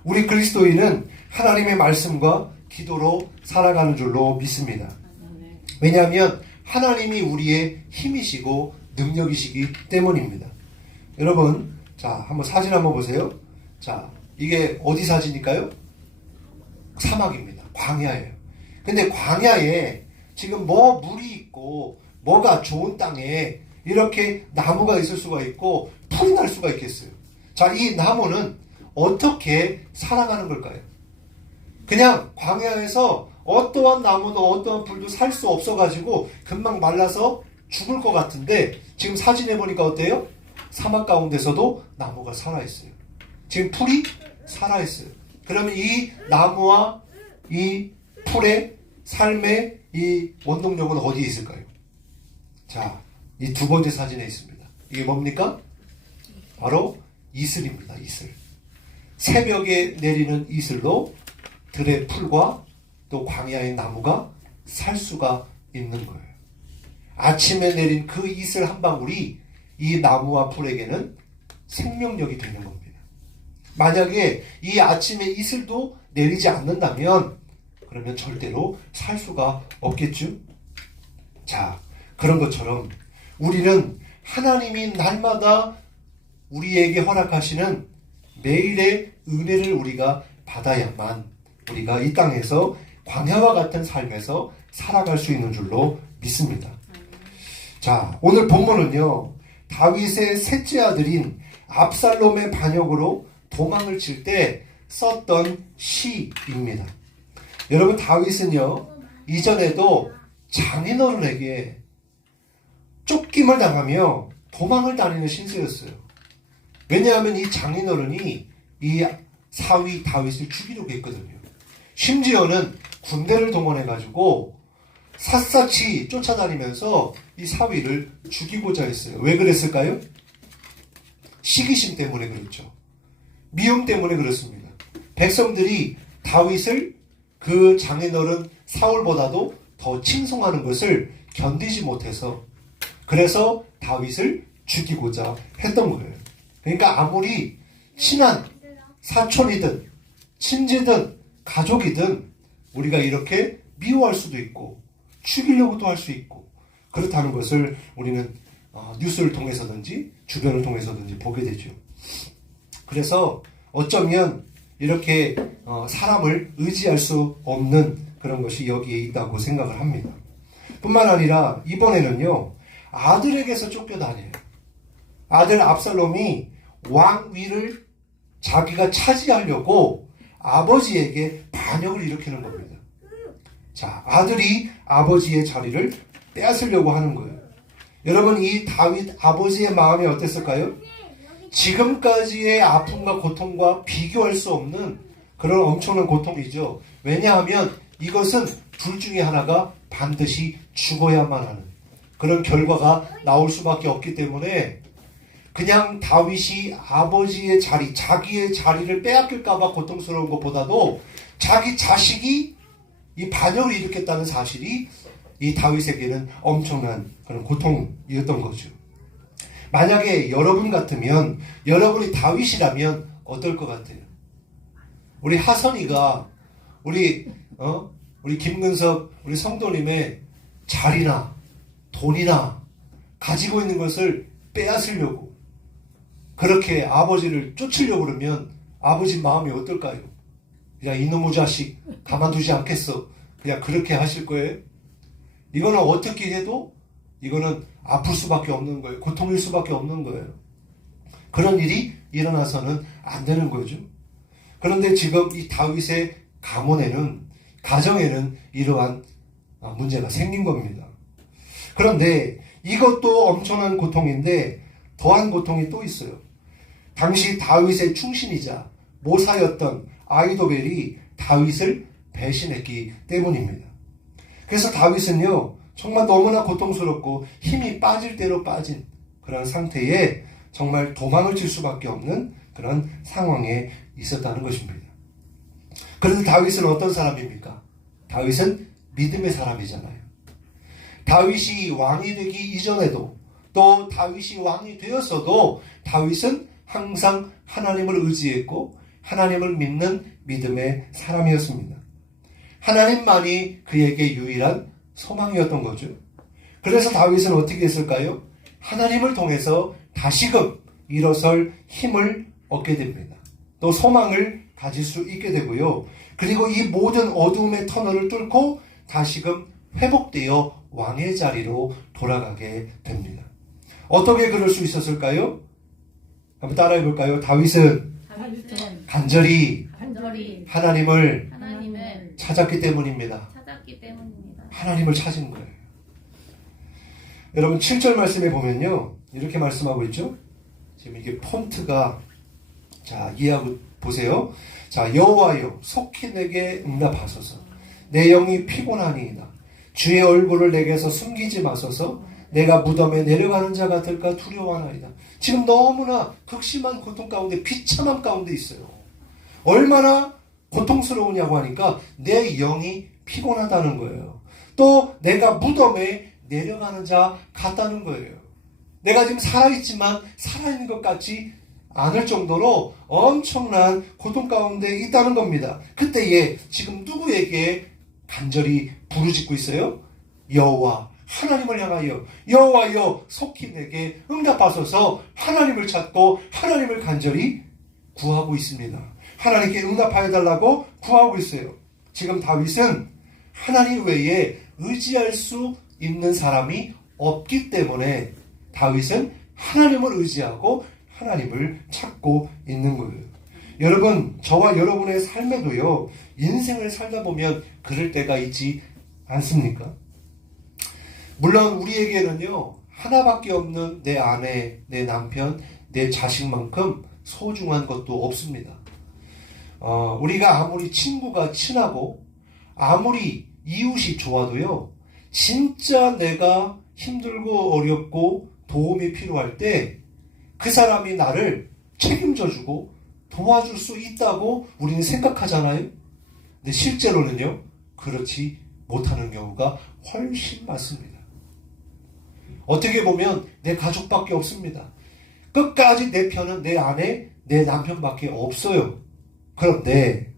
우리 그리스도인은 하나님의 말씀과 기도로 살아가는 줄로 믿습니다. 왜냐하면 하나님이 우리의 힘이시고 능력이시기 때문입니다. 여러분, 자, 한번 사진 한번 보세요. 자, 이게 어디 사진일까요? 사막입니다. 광야예요. 근데 광야에 지금 물이 있고 뭐가 좋은 땅에 이렇게 나무가 있을 수가 있고 풀이 날 수가 있겠어요. 자, 이 나무는 어떻게 살아가는 걸까요? 그냥 광야에서 어떠한 나무도 어떠한 풀도 살 수 없어가지고 금방 말라서 죽을 것 같은데, 지금 사진에 보니까 어때요? 사막 가운데서도 나무가 살아있어요. 지금 풀이 살아있어요. 그러면 이 나무와 이 풀의 삶의 이 원동력은 어디에 있을까요? 자, 이 두 번째 사진에 있습니다. 이게 뭡니까? 바로 이슬입니다. 이슬. 새벽에 내리는 이슬로 들의 풀과 또 광야의 나무가 살 수가 있는 거예요. 아침에 내린 그 이슬 한 방울이 이 나무와 풀에게는 생명력이 되는 겁니다. 만약에 이 아침에 이슬도 내리지 않는다면 그러면 절대로 살 수가 없겠죠. 자, 그런 것처럼 우리는 하나님이 날마다 우리에게 허락하시는 매일의 은혜를 우리가 받아야만 우리가 이 땅에서 광야와 같은 삶에서 살아갈 수 있는 줄로 믿습니다. 자, 오늘 본문은요, 다윗의 셋째 아들인 압살롬의 반역으로 도망을 칠 때 썼던 시입니다. 여러분, 다윗은요, 이전에도 장인어른에게 쫓김을 당하며 도망을 다니는 신세였어요. 왜냐하면 이 장인어른이 이 사위 다윗을 죽이려고 했거든요. 심지어는 군대를 동원해가지고 샅샅이 쫓아다니면서 이 사위를 죽이고자 했어요. 왜 그랬을까요? 시기심 때문에 그랬죠. 미움 때문에 그렇습니다. 백성들이 다윗을 그 장인어른 사울보다도 더 칭송하는 것을 견디지 못해서, 그래서 다윗을 죽이고자 했던 거예요. 그러니까 아무리 친한 사촌이든 친지든 가족이든 우리가 이렇게 미워할 수도 있고 죽이려고도 할 수 있고 그렇다는 것을 우리는 뉴스를 통해서든지 주변을 통해서든지 보게 되죠. 그래서 어쩌면 이렇게 사람을 의지할 수 없는 그런 것이 여기에 있다고 생각을 합니다. 뿐만 아니라 이번에는요, 아들에게서 쫓겨다녀요. 아들 압살롬이 왕위를 자기가 차지하려고 아버지에게 반역을 일으키는 겁니다. 자, 아들이 아버지의 자리를 빼앗으려고 하는 거예요. 여러분, 이 다윗 아버지의 마음이 어땠을까요? 지금까지의 아픔과 고통과 비교할 수 없는 그런 엄청난 고통이죠. 왜냐하면 이것은 둘 중에 하나가 반드시 죽어야만 하는 그런 결과가 나올 수밖에 없기 때문에 그냥 다윗이 아버지의 자리, 자기의 자리를 빼앗길까봐 고통스러운 것보다도 자기 자식이 이 반역을 일으켰다는 사실이 이 다윗에게는 엄청난 그런 고통이었던 거죠. 만약에 여러분 같으면, 여러분이 다윗이라면 어떨 것 같아요? 우리 하선이가 우리 김근섭 우리 성도님의 자리나 돈이나 가지고 있는 것을 빼앗으려고 그렇게 아버지를 쫓으려고 그러면 아버지 마음이 어떨까요? 그냥 이놈의 자식 가만두지 않겠어. 그냥 그렇게 하실 거예요? 이거는 어떻게 해도 이거는 아플 수밖에 없는 거예요. 고통일 수밖에 없는 거예요. 그런 일이 일어나서는 안 되는 거죠. 그런데 지금 이 다윗의 가정에는 이러한 문제가 생긴 겁니다. 그런데 이것도 엄청난 고통인데 더한 고통이 또 있어요. 당시 다윗의 충신이자 모사였던 아히도벨이 다윗을 배신했기 때문입니다. 그래서 다윗은요, 정말 너무나 고통스럽고 힘이 빠질 대로 빠진 그런 상태에 정말 도망을 칠 수밖에 없는 그런 상황에 있었다는 것입니다. 그런데 다윗은 어떤 사람입니까? 다윗은 믿음의 사람이잖아요. 다윗이 왕이 되기 이전에도 또 다윗이 왕이 되었어도 다윗은 항상 하나님을 의지했고 하나님을 믿는 믿음의 사람이었습니다. 하나님만이 그에게 유일한 소망이었던 거죠. 그래서 다윗은 어떻게 했을까요? 하나님을 통해서 다시금 일어설 힘을 얻게 됩니다. 또 소망을 가질 수 있게 되고요. 그리고 이 모든 어두움의 터널을 뚫고 다시금 회복되어 왕의 자리로 돌아가게 됩니다. 어떻게 그럴 수 있었을까요? 한번 따라해 볼까요? 다윗은 간절히 하나님을 찾았기 때문입니다. 하나님을 찾은 거예요. 여러분 7절 말씀에 보면요. 이렇게 말씀하고 있죠. 지금 이게 폰트가 자 이해하고 보세요. 자 여호와여 속히 내게 응답하소서. 내 영이 피곤하니이다. 주의 얼굴을 내게서 숨기지 마소서. 내가 무덤에 내려가는 자 같을까 두려워하나이다. 지금 너무나 극심한 고통 가운데 비참함 가운데 있어요. 얼마나 고통스러우냐고 하니까 내 영이 피곤하다는 거예요. 또 내가 무덤에 내려가는 자 같다는 거예요. 내가 지금 살아있지만 살아있는 것 같지 않을 정도로 엄청난 고통 가운데 있다는 겁니다. 그때에 지금 누구에게 간절히 부르짖고 있어요? 여호와 하나님을 향하여 여호와여 속히 내게 응답하소서. 하나님을 찾고 하나님을 간절히 구하고 있습니다. 하나님께 응답하여 달라고 구하고 있어요. 지금 다윗은 하나님 외에 의지할 수 있는 사람이 없기 때문에 다윗은 하나님을 의지하고 하나님을 찾고 있는 거예요. 여러분, 저와 여러분의 삶에도요, 인생을 살다 보면 그럴 때가 있지 않습니까? 물론 우리에게는요, 하나밖에 없는 내 아내, 내 남편, 내 자식만큼 소중한 것도 없습니다. 우리가 아무리 친구가 친하고 아무리 이웃이 좋아도요, 진짜 내가 힘들고 어렵고 도움이 필요할 때 그 사람이 나를 책임져주고 도와줄 수 있다고 우리는 생각하잖아요. 근데 실제로는요, 그렇지 못하는 경우가 훨씬 많습니다. 어떻게 보면 내 가족밖에 없습니다. 끝까지 내 편은 내 아내, 내 남편밖에 없어요. 그런데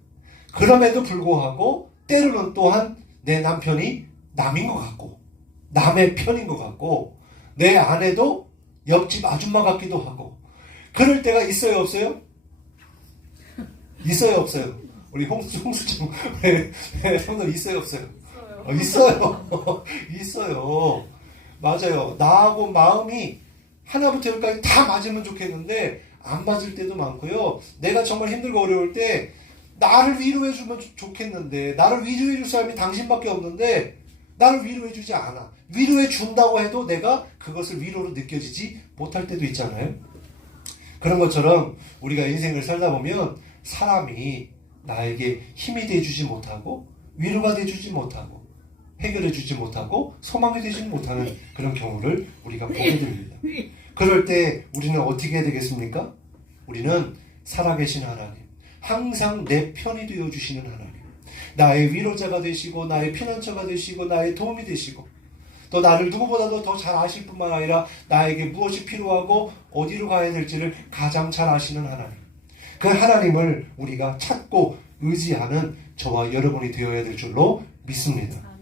그럼에도 불구하고 때로는 또한 내 남편이 남인 것 같고 남의 편인 것 같고 내 아내도 옆집 아줌마 같기도 하고 그럴 때가 있어요 없어요? 있어요 없어요? 우리 홍수정 형들 있어요 없어요? 있어요. 있어요. 맞아요. 나하고 마음이 하나부터 열까지 다 맞으면 좋겠는데 안 맞을 때도 많고요. 내가 정말 힘들고 어려울 때 나를 위로해주면 좋겠는데 나를 위로해줄 사람이 당신밖에 없는데 나를 위로해주지 않아. 위로해준다고 해도 내가 그것을 위로로 느껴지지 못할 때도 있잖아요. 그런 것처럼 우리가 인생을 살다 보면 사람이 나에게 힘이 돼주지 못하고 위로가 돼주지 못하고 해결해주지 못하고 소망이 되지 못하는 그런 경우를 우리가 보게 됩니다. 그럴 때 우리는 어떻게 해야 되겠습니까? 우리는 살아계신 하나님, 항상 내 편이 되어주시는 하나님, 나의 위로자가 되시고 나의 피난처가 되시고 나의 도움이 되시고 또 나를 누구보다도 더 잘 아실 뿐만 아니라 나에게 무엇이 필요하고 어디로 가야 될지를 가장 잘 아시는 하나님, 그 하나님을 우리가 찾고 의지하는 저와 여러분이 되어야 될 줄로 믿습니다.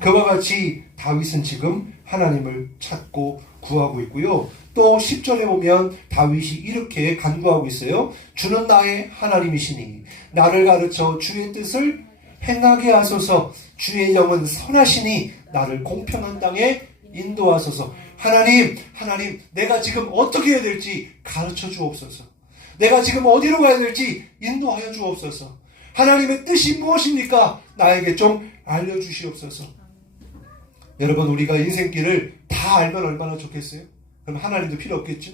그와 같이 다윗은 지금 하나님을 찾고 구하고 있고요. 또 10절에 보면 다윗이 이렇게 간구하고 있어요. 주는 나의 하나님이시니 나를 가르쳐 주의 뜻을 행하게 하소서. 주의 영은 선하시니 나를 공평한 땅에 인도하소서. 하나님, 내가 지금 어떻게 해야 될지 가르쳐 주옵소서. 내가 지금 어디로 가야 될지 인도하여 주옵소서. 하나님의 뜻이 무엇입니까? 나에게 좀 알려주시옵소서. 여러분, 우리가 인생길을 다 알면 얼마나 좋겠어요? 그럼 하나님도 필요 없겠죠?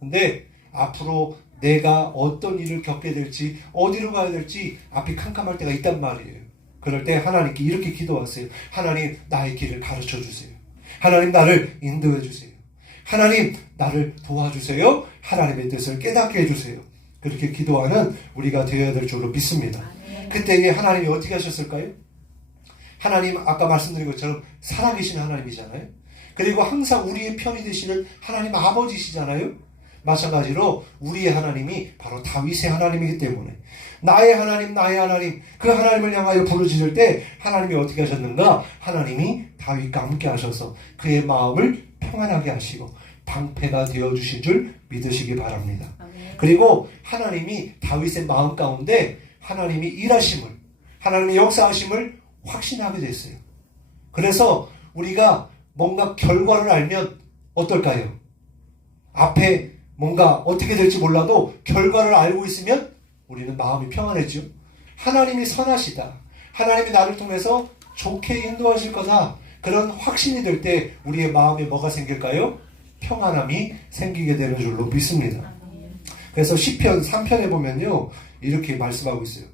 근데 앞으로 내가 어떤 일을 겪게 될지 어디로 가야 될지 앞이 캄캄할 때가 있단 말이에요. 그럴 때 하나님께 이렇게 기도하세요. 하나님, 나의 길을 가르쳐 주세요. 하나님, 나를 인도해 주세요. 하나님, 나를 도와주세요. 하나님의 뜻을 깨닫게 해주세요. 그렇게 기도하는 우리가 되어야 될 줄로 믿습니다. 그때에 하나님이 어떻게 하셨을까요? 하나님 아까 말씀드린 것처럼 살아계신 하나님이잖아요. 그리고 항상 우리의 편이 되시는 하나님 아버지시잖아요. 마찬가지로 우리의 하나님이 바로 다윗의 하나님이기 때문에 나의 하나님 나의 하나님 그 하나님을 향하여 부르짖을 때 하나님이 어떻게 하셨는가? 하나님이 다윗과 함께 하셔서 그의 마음을 평안하게 하시고 방패가 되어주신 줄 믿으시기 바랍니다. 그리고 하나님이 다윗의 마음 가운데 하나님이 일하심을 하나님의 역사하심을 확신하게 됐어요. 그래서 우리가 뭔가 결과를 알면 어떨까요? 앞에 뭔가 어떻게 될지 몰라도 결과를 알고 있으면 우리는 마음이 평안해지죠. 하나님이 선하시다. 하나님이 나를 통해서 좋게 인도하실 거다. 그런 확신이 들 때 우리의 마음에 뭐가 생길까요? 평안함이 생기게 되는 줄로 믿습니다. 그래서 시편 3편에 보면요. 이렇게 말씀하고 있어요.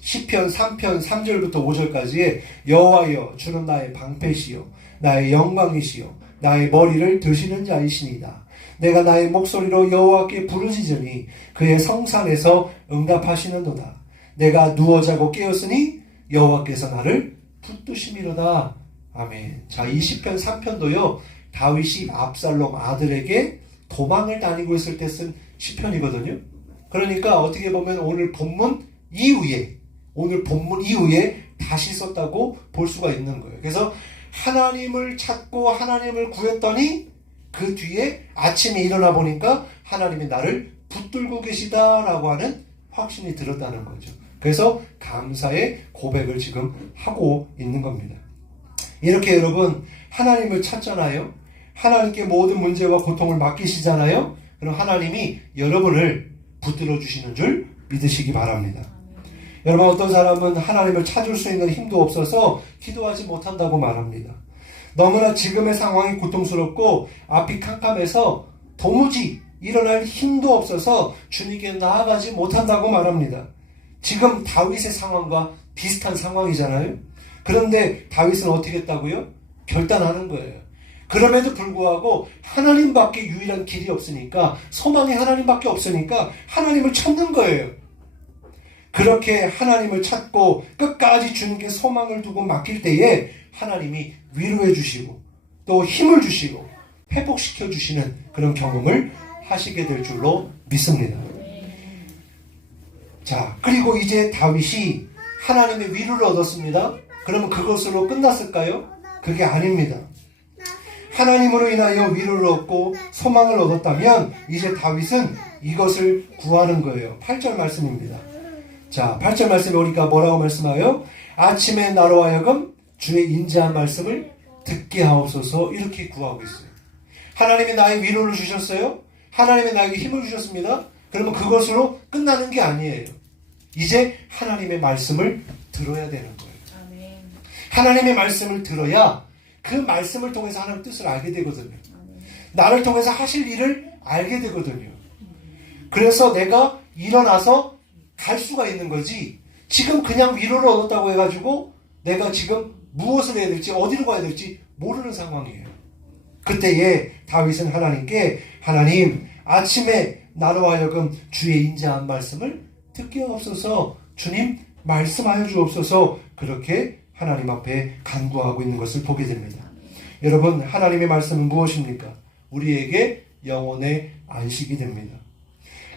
시편 3편 3절부터 5절까지에 여호와여 주는 나의 방패시요 나의 영광이시요 나의 머리를 드시는 자이시니이다. 내가 나의 목소리로 여호와께 부르짖으니 그의 성산에서 응답하시는도다. 내가 누워 자고 깨었으니 여호와께서 나를 붙드심이로다. 아멘. 자, 이 시편 3편도요. 다윗이 압살롬 아들에게 도망을 다니고 있을 때 쓴 시편이거든요. 그러니까 어떻게 보면 오늘 본문 이후에 다시 썼다고 볼 수가 있는 거예요. 그래서 하나님을 찾고 하나님을 구했더니 그 뒤에 아침에 일어나 보니까 하나님이 나를 붙들고 계시다라고 하는 확신이 들었다는 거죠. 그래서 감사의 고백을 지금 하고 있는 겁니다. 이렇게 여러분 하나님을 찾잖아요. 하나님께 모든 문제와 고통을 맡기시잖아요. 그럼 하나님이 여러분을 붙들어 주시는 줄 믿으시기 바랍니다. 여러분 어떤 사람은 하나님을 찾을 수 있는 힘도 없어서 기도하지 못한다고 말합니다. 너무나 지금의 상황이 고통스럽고 앞이 캄캄해서 도무지 일어날 힘도 없어서 주님께 나아가지 못한다고 말합니다. 지금 다윗의 상황과 비슷한 상황이잖아요. 그런데 다윗은 어떻게 했다고요? 결단하는 거예요. 그럼에도 불구하고 하나님밖에 유일한 길이 없으니까 소망이 하나님밖에 없으니까 하나님을 찾는 거예요. 그렇게 하나님을 찾고 끝까지 주님께 소망을 두고 맡길 때에 하나님이 위로해 주시고 또 힘을 주시고 회복시켜 주시는 그런 경험을 하시게 될 줄로 믿습니다. 자, 그리고 이제 다윗이 하나님의 위로를 얻었습니다. 그러면 그것으로 끝났을까요? 그게 아닙니다. 하나님으로 인하여 위로를 얻고 소망을 얻었다면 이제 다윗은 이것을 구하는 거예요. 8절 말씀입니다. 자, 8절 말씀에 오니까 뭐라고 말씀하여? 아침에 나로 하여금 주의 인자한 말씀을 듣게 하옵소서. 이렇게 구하고 있어요. 하나님이 나의 위로를 주셨어요. 하나님이 나에게 힘을 주셨습니다. 그러면 그것으로 끝나는 게 아니에요. 이제 하나님의 말씀을 들어야 되는 거예요. 하나님의 말씀을 들어야 그 말씀을 통해서 하나님의 뜻을 알게 되거든요. 나를 통해서 하실 일을 알게 되거든요. 그래서 내가 일어나서 갈 수가 있는 거지, 지금 그냥 위로를 얻었다고 해가지고 내가 지금 무엇을 해야 될지 어디로 가야 될지 모르는 상황이에요. 그때에 다윗은 하나님께 하나님 아침에 나로 하여금 주의 인자한 말씀을 듣게 하옵소서, 주님 말씀하여 주옵소서, 그렇게 하나님 앞에 간구하고 있는 것을 보게 됩니다. 여러분 하나님의 말씀은 무엇입니까? 우리에게 영혼의 안식이 됩니다.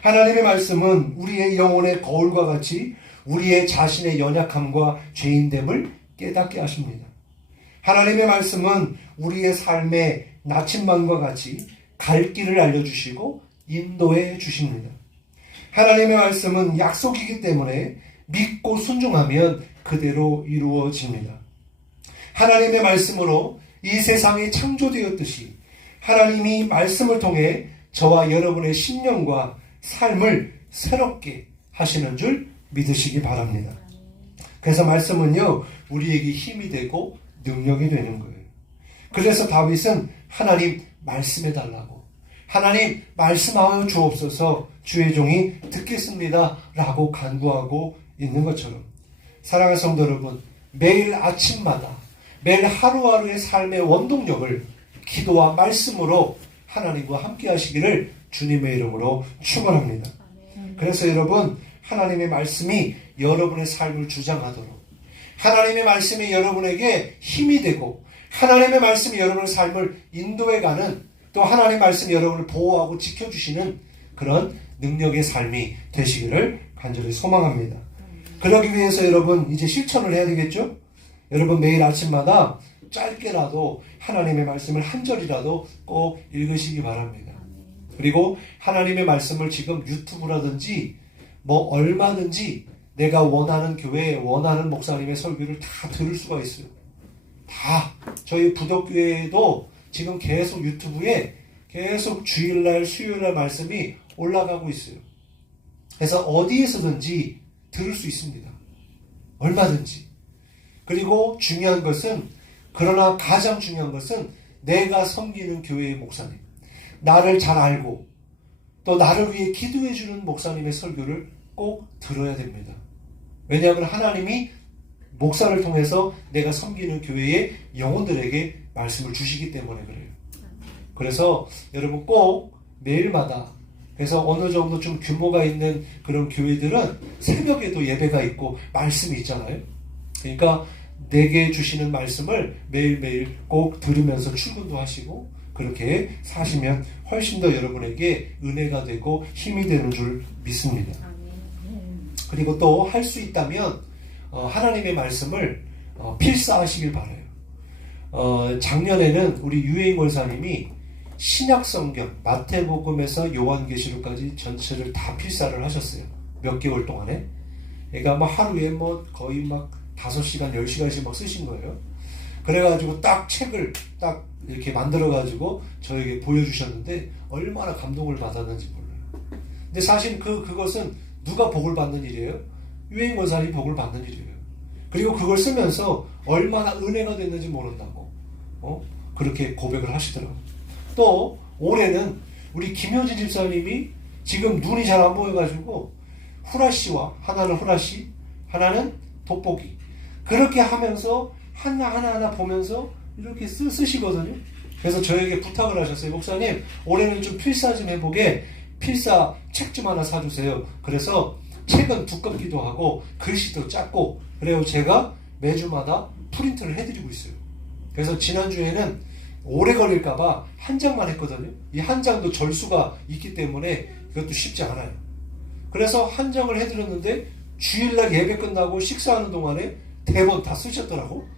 하나님의 말씀은 우리의 영혼의 거울과 같이 우리의 자신의 연약함과 죄인됨을 깨닫게 하십니다. 하나님의 말씀은 우리의 삶의 나침반과 같이 갈 길을 알려주시고 인도해 주십니다. 하나님의 말씀은 약속이기 때문에 믿고 순종하면 그대로 이루어집니다. 하나님의 말씀으로 이 세상이 창조되었듯이 하나님이 말씀을 통해 저와 여러분의 심령과 삶을 새롭게 하시는 줄 믿으시기 바랍니다. 그래서 말씀은요, 우리에게 힘이 되고 능력이 되는 거예요. 그래서 다윗은 하나님 말씀해 달라고, 하나님 말씀하여 주옵소서, 주의 종이 듣겠습니다 라고 간구하고 있는 것처럼, 사랑하는 성도 여러분, 매일 아침마다 매일 하루하루의 삶의 원동력을 기도와 말씀으로 하나님과 함께 하시기를 주님의 이름으로 축원합니다. 그래서 여러분, 하나님의 말씀이 여러분의 삶을 주장하도록, 하나님의 말씀이 여러분에게 힘이 되고 하나님의 말씀이 여러분의 삶을 인도해가는, 또 하나님의 말씀이 여러분을 보호하고 지켜주시는 그런 능력의 삶이 되시기를 간절히 소망합니다. 그러기 위해서 여러분 이제 실천을 해야 되겠죠? 여러분 매일 아침마다 짧게라도 하나님의 말씀을 한 절이라도 꼭 읽으시기 바랍니다. 그리고 하나님의 말씀을 지금 유튜브라든지 뭐 얼마든지 내가 원하는 교회, 원하는 목사님의 설교를 다 들을 수가 있어요. 다. 저희 부덕교회에도 지금 계속 유튜브에 계속 주일날, 수요일날 말씀이 올라가고 있어요. 그래서 어디에서든지 들을 수 있습니다. 얼마든지. 그리고 중요한 것은, 그러나 가장 중요한 것은 내가 섬기는 교회의 목사님, 나를 잘 알고 또 나를 위해 기도해 주는 목사님의 설교를 꼭 들어야 됩니다. 왜냐하면 하나님이 목사를 통해서 내가 섬기는 교회의 영혼들에게 말씀을 주시기 때문에 그래요. 그래서 여러분 꼭 매일마다, 그래서 어느 정도 좀 규모가 있는 그런 교회들은 새벽에도 예배가 있고 말씀이 있잖아요. 그러니까 내게 주시는 말씀을 매일매일 꼭 들으면서 출근도 하시고 그렇게 사시면 훨씬 더 여러분에게 은혜가 되고 힘이 되는 줄 믿습니다. 그리고 또 할 수 있다면 하나님의 말씀을 필사하시길 바라요. 작년에는 우리 유해인 권사님이 신약성경 마태복음에서 요한계시록까지 전체를 다 필사를 하셨어요. 몇 개월 동안에. 그러니까 뭐 하루에 뭐 거의 막 5시간, 10시간씩 막 쓰신 거예요. 그래가지고 딱 책을 딱 이렇게 만들어가지고 저에게 보여주셨는데 얼마나 감동을 받았는지 몰라요. 근데 사실 그것은 누가 복을 받는 일이에요? 유해인 권사님이 복을 받는 일이에요. 그리고 그걸 쓰면서 얼마나 은혜가 됐는지 모른다고 그렇게 고백을 하시더라고요. 또 올해는 우리 김효진 집사님이 지금 눈이 잘 안 보여가지고 후라시와, 하나는 후라시, 하나는 돋보기, 그렇게 하면서 하나하나 보면서 이렇게 쓰시거든요. 그래서 저에게 부탁을 하셨어요. 목사님, 올해는 좀 필사 좀 해보게 필사 책 좀 하나 사주세요. 그래서 책은 두껍기도 하고 글씨도 작고, 그래요. 제가 매주마다 프린트를 해드리고 있어요. 그래서 지난주에는 오래 걸릴까봐 한 장만 했거든요. 이 한 장도 절수가 있기 때문에 이것도 쉽지 않아요. 그래서 한 장을 해드렸는데 주일날 예배 끝나고 식사하는 동안에 대본 다 쓰셨더라고.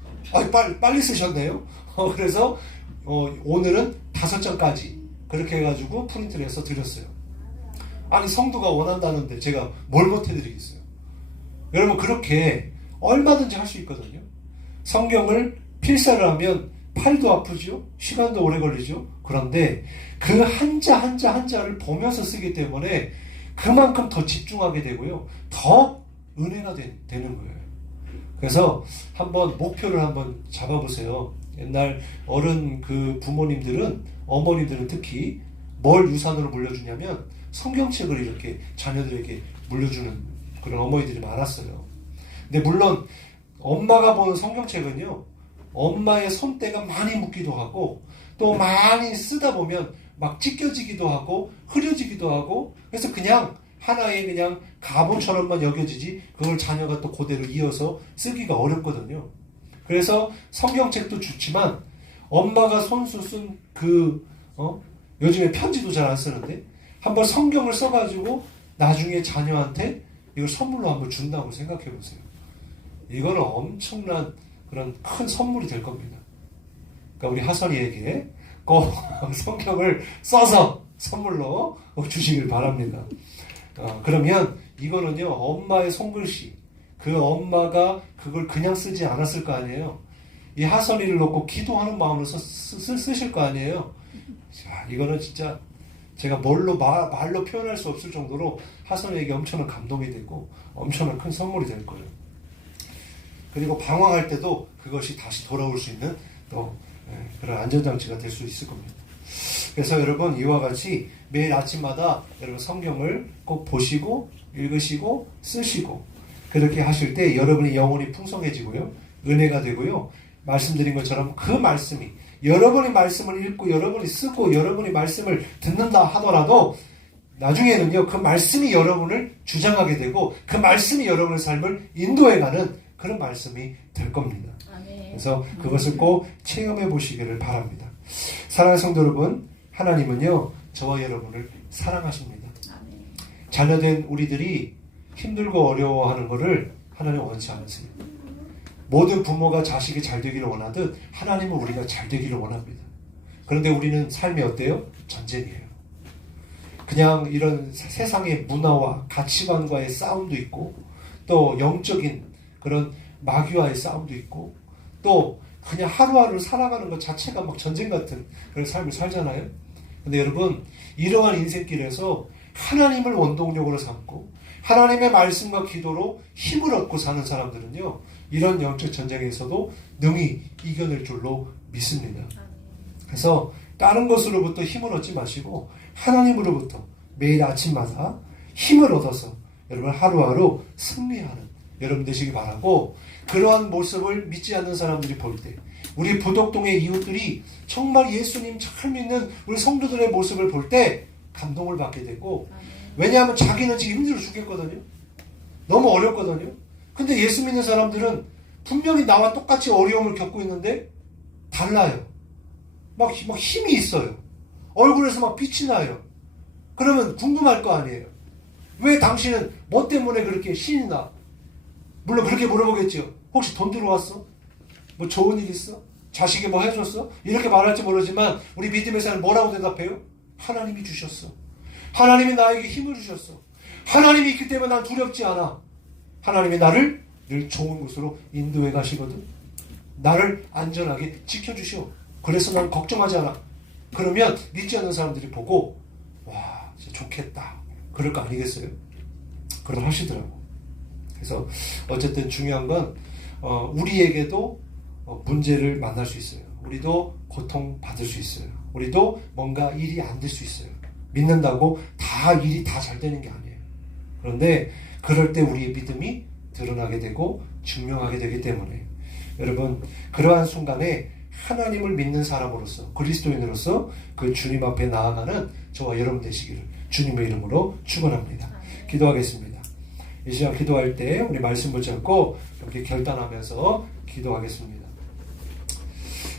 빨리 쓰셨네요. 그래서 오늘은 5장까지 그렇게 해가지고 프린트를 해서 드렸어요. 아니 성도가 원한다는데 제가 뭘 못해드리겠어요. 여러분 그렇게 얼마든지 할 수 있거든요. 성경을 필사를 하면 팔도 아프죠. 시간도 오래 걸리죠. 그런데 그 한자 한자를 보면서 쓰기 때문에 그만큼 더 집중하게 되고요. 더 은혜가 되는 거예요. 그래서 한번 목표를 한번 잡아보세요. 옛날 어른 그 부모님들은, 어머님들은 특히 뭘 유산으로 물려주냐면 성경책을 이렇게 자녀들에게 물려주는 그런 어머니들이 많았어요. 근데 물론 엄마가 보는 성경책은요, 엄마의 손때가 많이 묻기도 하고 또 많이 쓰다 보면 막 찢겨지기도 하고 흐려지기도 하고, 그래서 그냥 하나의 그냥 가본처럼만 여겨지지 그걸 자녀가 또 그대로 이어서 쓰기가 어렵거든요. 그래서 성경책도 좋지만 엄마가 손수 쓴 요즘에 편지도 잘 안 쓰는데 한번 성경을 써가지고 나중에 자녀한테 이걸 선물로 한번 준다고 생각해 보세요. 이거는 엄청난 그런 큰 선물이 될 겁니다. 그러니까 우리 하선이에게 꼭 성경을 써서 선물로 주시길 바랍니다. 그러면 이거는요, 엄마의 손글씨, 그 엄마가 그걸 그냥 쓰지 않았을 거 아니에요. 이 하선이를 놓고 기도하는 마음으로 쓰실 거 아니에요. 자, 이거는 진짜 제가 말로 표현할 수 없을 정도로 하선이에게 엄청난 감동이 되고 엄청난 큰 선물이 될 거예요. 그리고 방황할 때도 그것이 다시 돌아올 수 있는 또 그런 안전장치가 될 수 있을 겁니다. 그래서 여러분 이와 같이 매일 아침마다 여러분 성경을 꼭 보시고 읽으시고 쓰시고 그렇게 하실 때 여러분의 영혼이 풍성해지고요, 은혜가 되고요, 말씀드린 것처럼 그 말씀이 여러분이 말씀을 읽고 여러분이 쓰고 여러분이 말씀을 듣는다 하더라도 나중에는요, 그 말씀이 여러분을 주장하게 되고 그 말씀이 여러분의 삶을 인도해가는 그런 말씀이 될 겁니다. 아멘. 그래서 그것을 꼭 체험해 보시기를 바랍니다. 사랑하는 성도 여러분, 하나님은요, 저와 여러분을 사랑하십니다. 아멘. 자녀된 우리들이 힘들고 어려워하는 것을 하나님 원치 않으세요. 모든 부모가 자식이 잘 되기를 원하듯 하나님은 우리가 잘 되기를 원합니다. 그런데 우리는 삶이 어때요? 전쟁이에요. 그냥 이런 세상의 문화와 가치관과의 싸움도 있고, 또 영적인 그런 마귀와의 싸움도 있고, 또 그냥 하루하루 살아가는 것 자체가 막 전쟁 같은 그런 삶을 살잖아요. 근데 여러분, 이러한 인생길에서 하나님을 원동력으로 삼고 하나님의 말씀과 기도로 힘을 얻고 사는 사람들은요, 이런 영적 전쟁에서도 능히 이겨낼 줄로 믿습니다. 그래서 다른 것으로부터 힘을 얻지 마시고 하나님으로부터 매일 아침마다 힘을 얻어서 여러분 하루하루 승리하는 여러분 되시기 바라고, 그러한 모습을 믿지 않는 사람들이 볼 때, 우리 부덕동의 이웃들이 정말 예수님 잘 믿는 우리 성도들의 모습을 볼 때 감동을 받게 되고, 왜냐하면 자기는 지금 힘들어 죽겠거든요. 너무 어렵거든요. 근데 예수 믿는 사람들은 분명히 나와 똑같이 어려움을 겪고 있는데 달라요. 막 힘이 있어요. 얼굴에서 막 빛이 나요. 그러면 궁금할 거 아니에요. 왜 당신은 뭐 때문에 그렇게 신이 나? 물론 그렇게 물어보겠죠. 혹시 돈 들어왔어? 뭐 좋은 일 있어? 자식이 뭐 해줬어? 이렇게 말할지 모르지만 우리 믿음의 사람 뭐라고 대답해요? 하나님이 주셨어. 하나님이 나에게 힘을 주셨어. 하나님이 있기 때문에 난 두렵지 않아. 하나님이 나를 늘 좋은 곳으로 인도해 가시거든. 나를 안전하게 지켜주시오. 그래서 난 걱정하지 않아. 그러면 믿지 않는 사람들이 보고 와, 진짜 좋겠다. 그럴 거 아니겠어요? 그런 하시더라고. 그래서 어쨌든 중요한 건 우리에게도 문제를 만날 수 있어요. 우리도 고통 받을 수 있어요. 우리도 뭔가 일이 안 될 수 있어요. 믿는다고 다 일이 다 잘 되는 게 아니에요. 그런데 그럴 때 우리의 믿음이 드러나게 되고 증명하게 되기 때문에 여러분, 그러한 순간에 하나님을 믿는 사람으로서, 그리스도인으로서 그 주님 앞에 나아가는 저와 여러분 되시기를 주님의 이름으로 축원합니다. 기도하겠습니다. 이 시간 기도할 때 우리 말씀 붙잡고 이렇게 결단하면서 기도하겠습니다.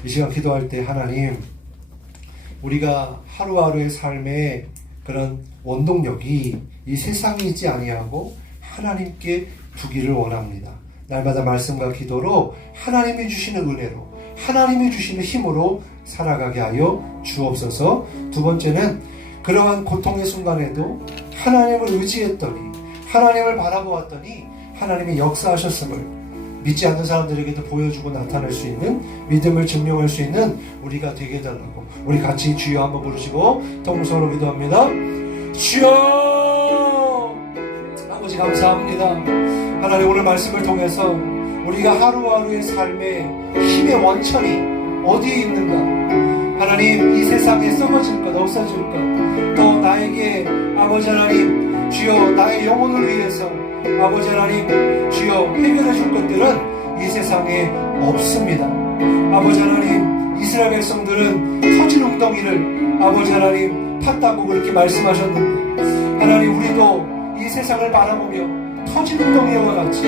이 시간 기도할 때 하나님, 우리가 하루하루의 삶의 그런 원동력이 이 세상이지 아니하고 하나님께 두기를 원합니다. 날마다 말씀과 기도로 하나님이 주시는 은혜로, 하나님이 주시는 힘으로 살아가게 하여 주옵소서. 두 번째는 그러한 고통의 순간에도 하나님을 의지했더니, 하나님을 바라보았더니 하나님이 역사하셨음을 믿지 않는 사람들에게도 보여주고 나타낼 수 있는, 믿음을 증명할 수 있는 우리가 되게 해달라고 우리 같이 주여 한번 부르시고 통성으로 기도합니다. 주여! 아버지 감사합니다. 하나님, 오늘 말씀을 통해서 우리가 하루하루의 삶의 힘의 원천이 어디에 있는가, 하나님, 이 세상에 썩어질 것, 없어질 것, 또 나에게 아버지 하나님 주여 나의 영혼을 위해서 아버지 하나님 주여 해결해 줄 것들은 이 세상에 없습니다. 아버지 하나님, 이스라엘 백성들은 터진 웅덩이를 아버지 하나님 팠다고 그렇게 말씀하셨는데, 하나님, 우리도 이 세상을 바라보며 터진 웅덩이와 같이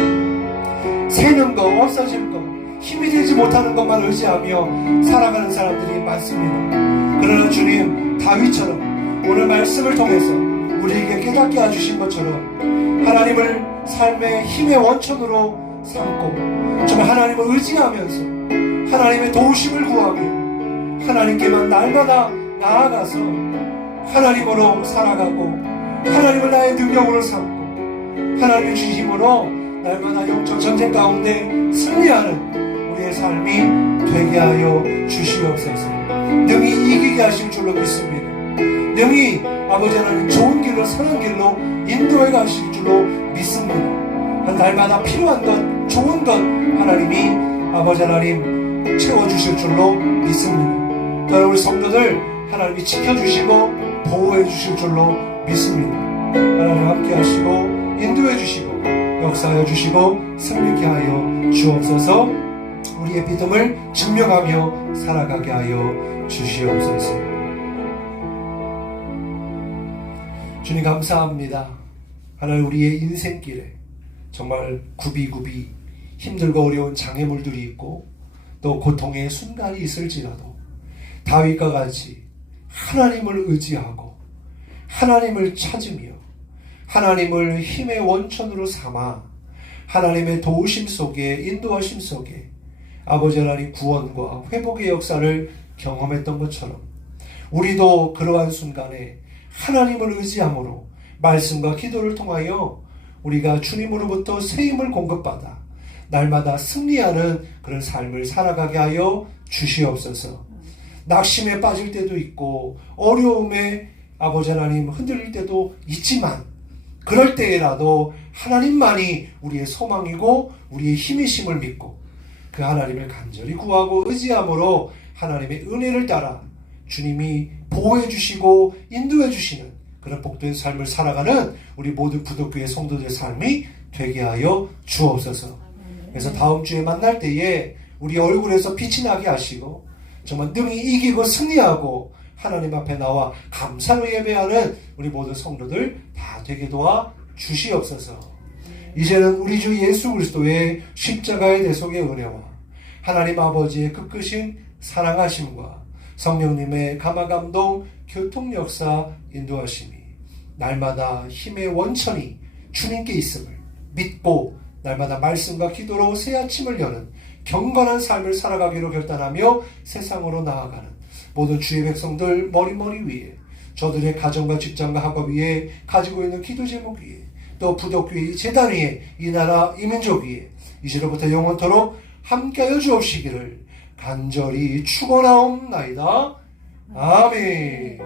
새는 것, 없어질 것, 힘이 되지 못하는 것만 의지하며 살아가는 사람들이 많습니다. 그러나 주님, 다윗처럼 오늘 말씀을 통해서 우리에게 깨닫게 해주신 것처럼 하나님을 삶의 힘의 원천으로 삼고 정말 하나님을 의지하면서 하나님의 도우심을 구하며 하나님께만 날마다 나아가서 하나님으로 살아가고 하나님을 나의 능력으로 삼고 하나님의 주신 힘으로 날마다 영적 전쟁 가운데 승리하는 우리의 삶이 되게 하여 주시옵소서. 능히 이기게 하실 줄로 믿습니다. 능히 아버지 하나님 좋은 길로, 선한 길로 인도해 가실 줄로 믿습니다. 날마다 필요한 것, 좋은 것 하나님이 아버지 하나님 채워주실 줄로 믿습니다. 또 우리 성도들 하나님이 지켜주시고 보호해 주실 줄로 믿습니다. 하나님 함께 하시고 인도해 주시고 역사하여 주시고 승리케 하여 주옵소서. 우리의 믿음을 증명하며 살아가게 하여 주시옵소서. 주님 감사합니다. 하나님 우리의 인생길에 정말 굽이굽이 힘들고 어려운 장애물들이 있고 또 고통의 순간이 있을지라도 다윗과 같이 하나님을 의지하고 하나님을 찾으며 하나님을 힘의 원천으로 삼아 하나님의 도우심 속에 인도하심 속에 아버지 하나님 구원과 회복의 역사를 경험했던 것처럼 우리도 그러한 순간에 하나님을 의지함으로 말씀과 기도를 통하여 우리가 주님으로부터 새 힘을 공급받아 날마다 승리하는 그런 삶을 살아가게 하여 주시옵소서. 낙심에 빠질 때도 있고 어려움에 아버지 하나님 흔들릴 때도 있지만 그럴 때에라도 하나님만이 우리의 소망이고 우리의 힘이심을 믿고 그 하나님을 간절히 구하고 의지함으로 하나님의 은혜를 따라 주님이 보호해 주시고 인도해 주시는 그런 복된 삶을 살아가는 우리 모든 부덕교회 성도들의 삶이 되게 하여 주옵소서. 그래서 다음 주에 만날 때에 우리 얼굴에서 빛이 나게 하시고 정말 능히 이기고 승리하고 하나님 앞에 나와 감사로 예배하는 우리 모든 성도들 다 되게 도와 주시옵소서. 이제는 우리 주 예수 그리스도의 십자가의 대속의 은혜와 하나님 아버지의 끝끝인 사랑하심과 성령님의 감화감동 교통 역사 인도하심이 날마다 힘의 원천이 주님께 있음을 믿고 날마다 말씀과 기도로 새 아침을 여는 경건한 삶을 살아가기로 결단하며 세상으로 나아가는 모든 주의 백성들 머리 위에 저들의 가정과 직장과 학업 위에 가지고 있는 기도 제목 위에 또 부덕교회 재단 위에 이 나라 이 민족 위에 이제로부터 영원토록 함께하여 주옵시기를 간절히 축원하옵나이다. 아멘.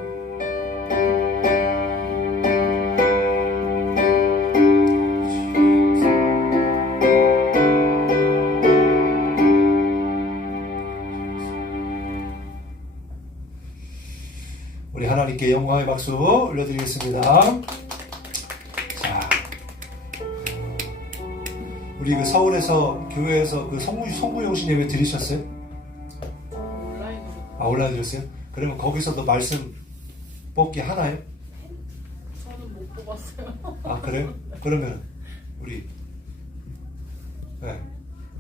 우리 하나님께 영광의 박수 올려드리겠습니다. 자, 우리 그 서울에서 교회에서 그 성구영신 예배 드리셨어요? 온라인으로. 아, 온라인 드렸어요? 그러면 거기서도 말씀 뽑기 하나요? 저는 못 뽑았어요. 아, 그래요? 그러면 우리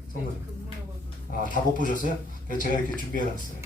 성도 근무여가지고. 다 못 보셨어요? 그래서 제가 이렇게 준비해놨어요.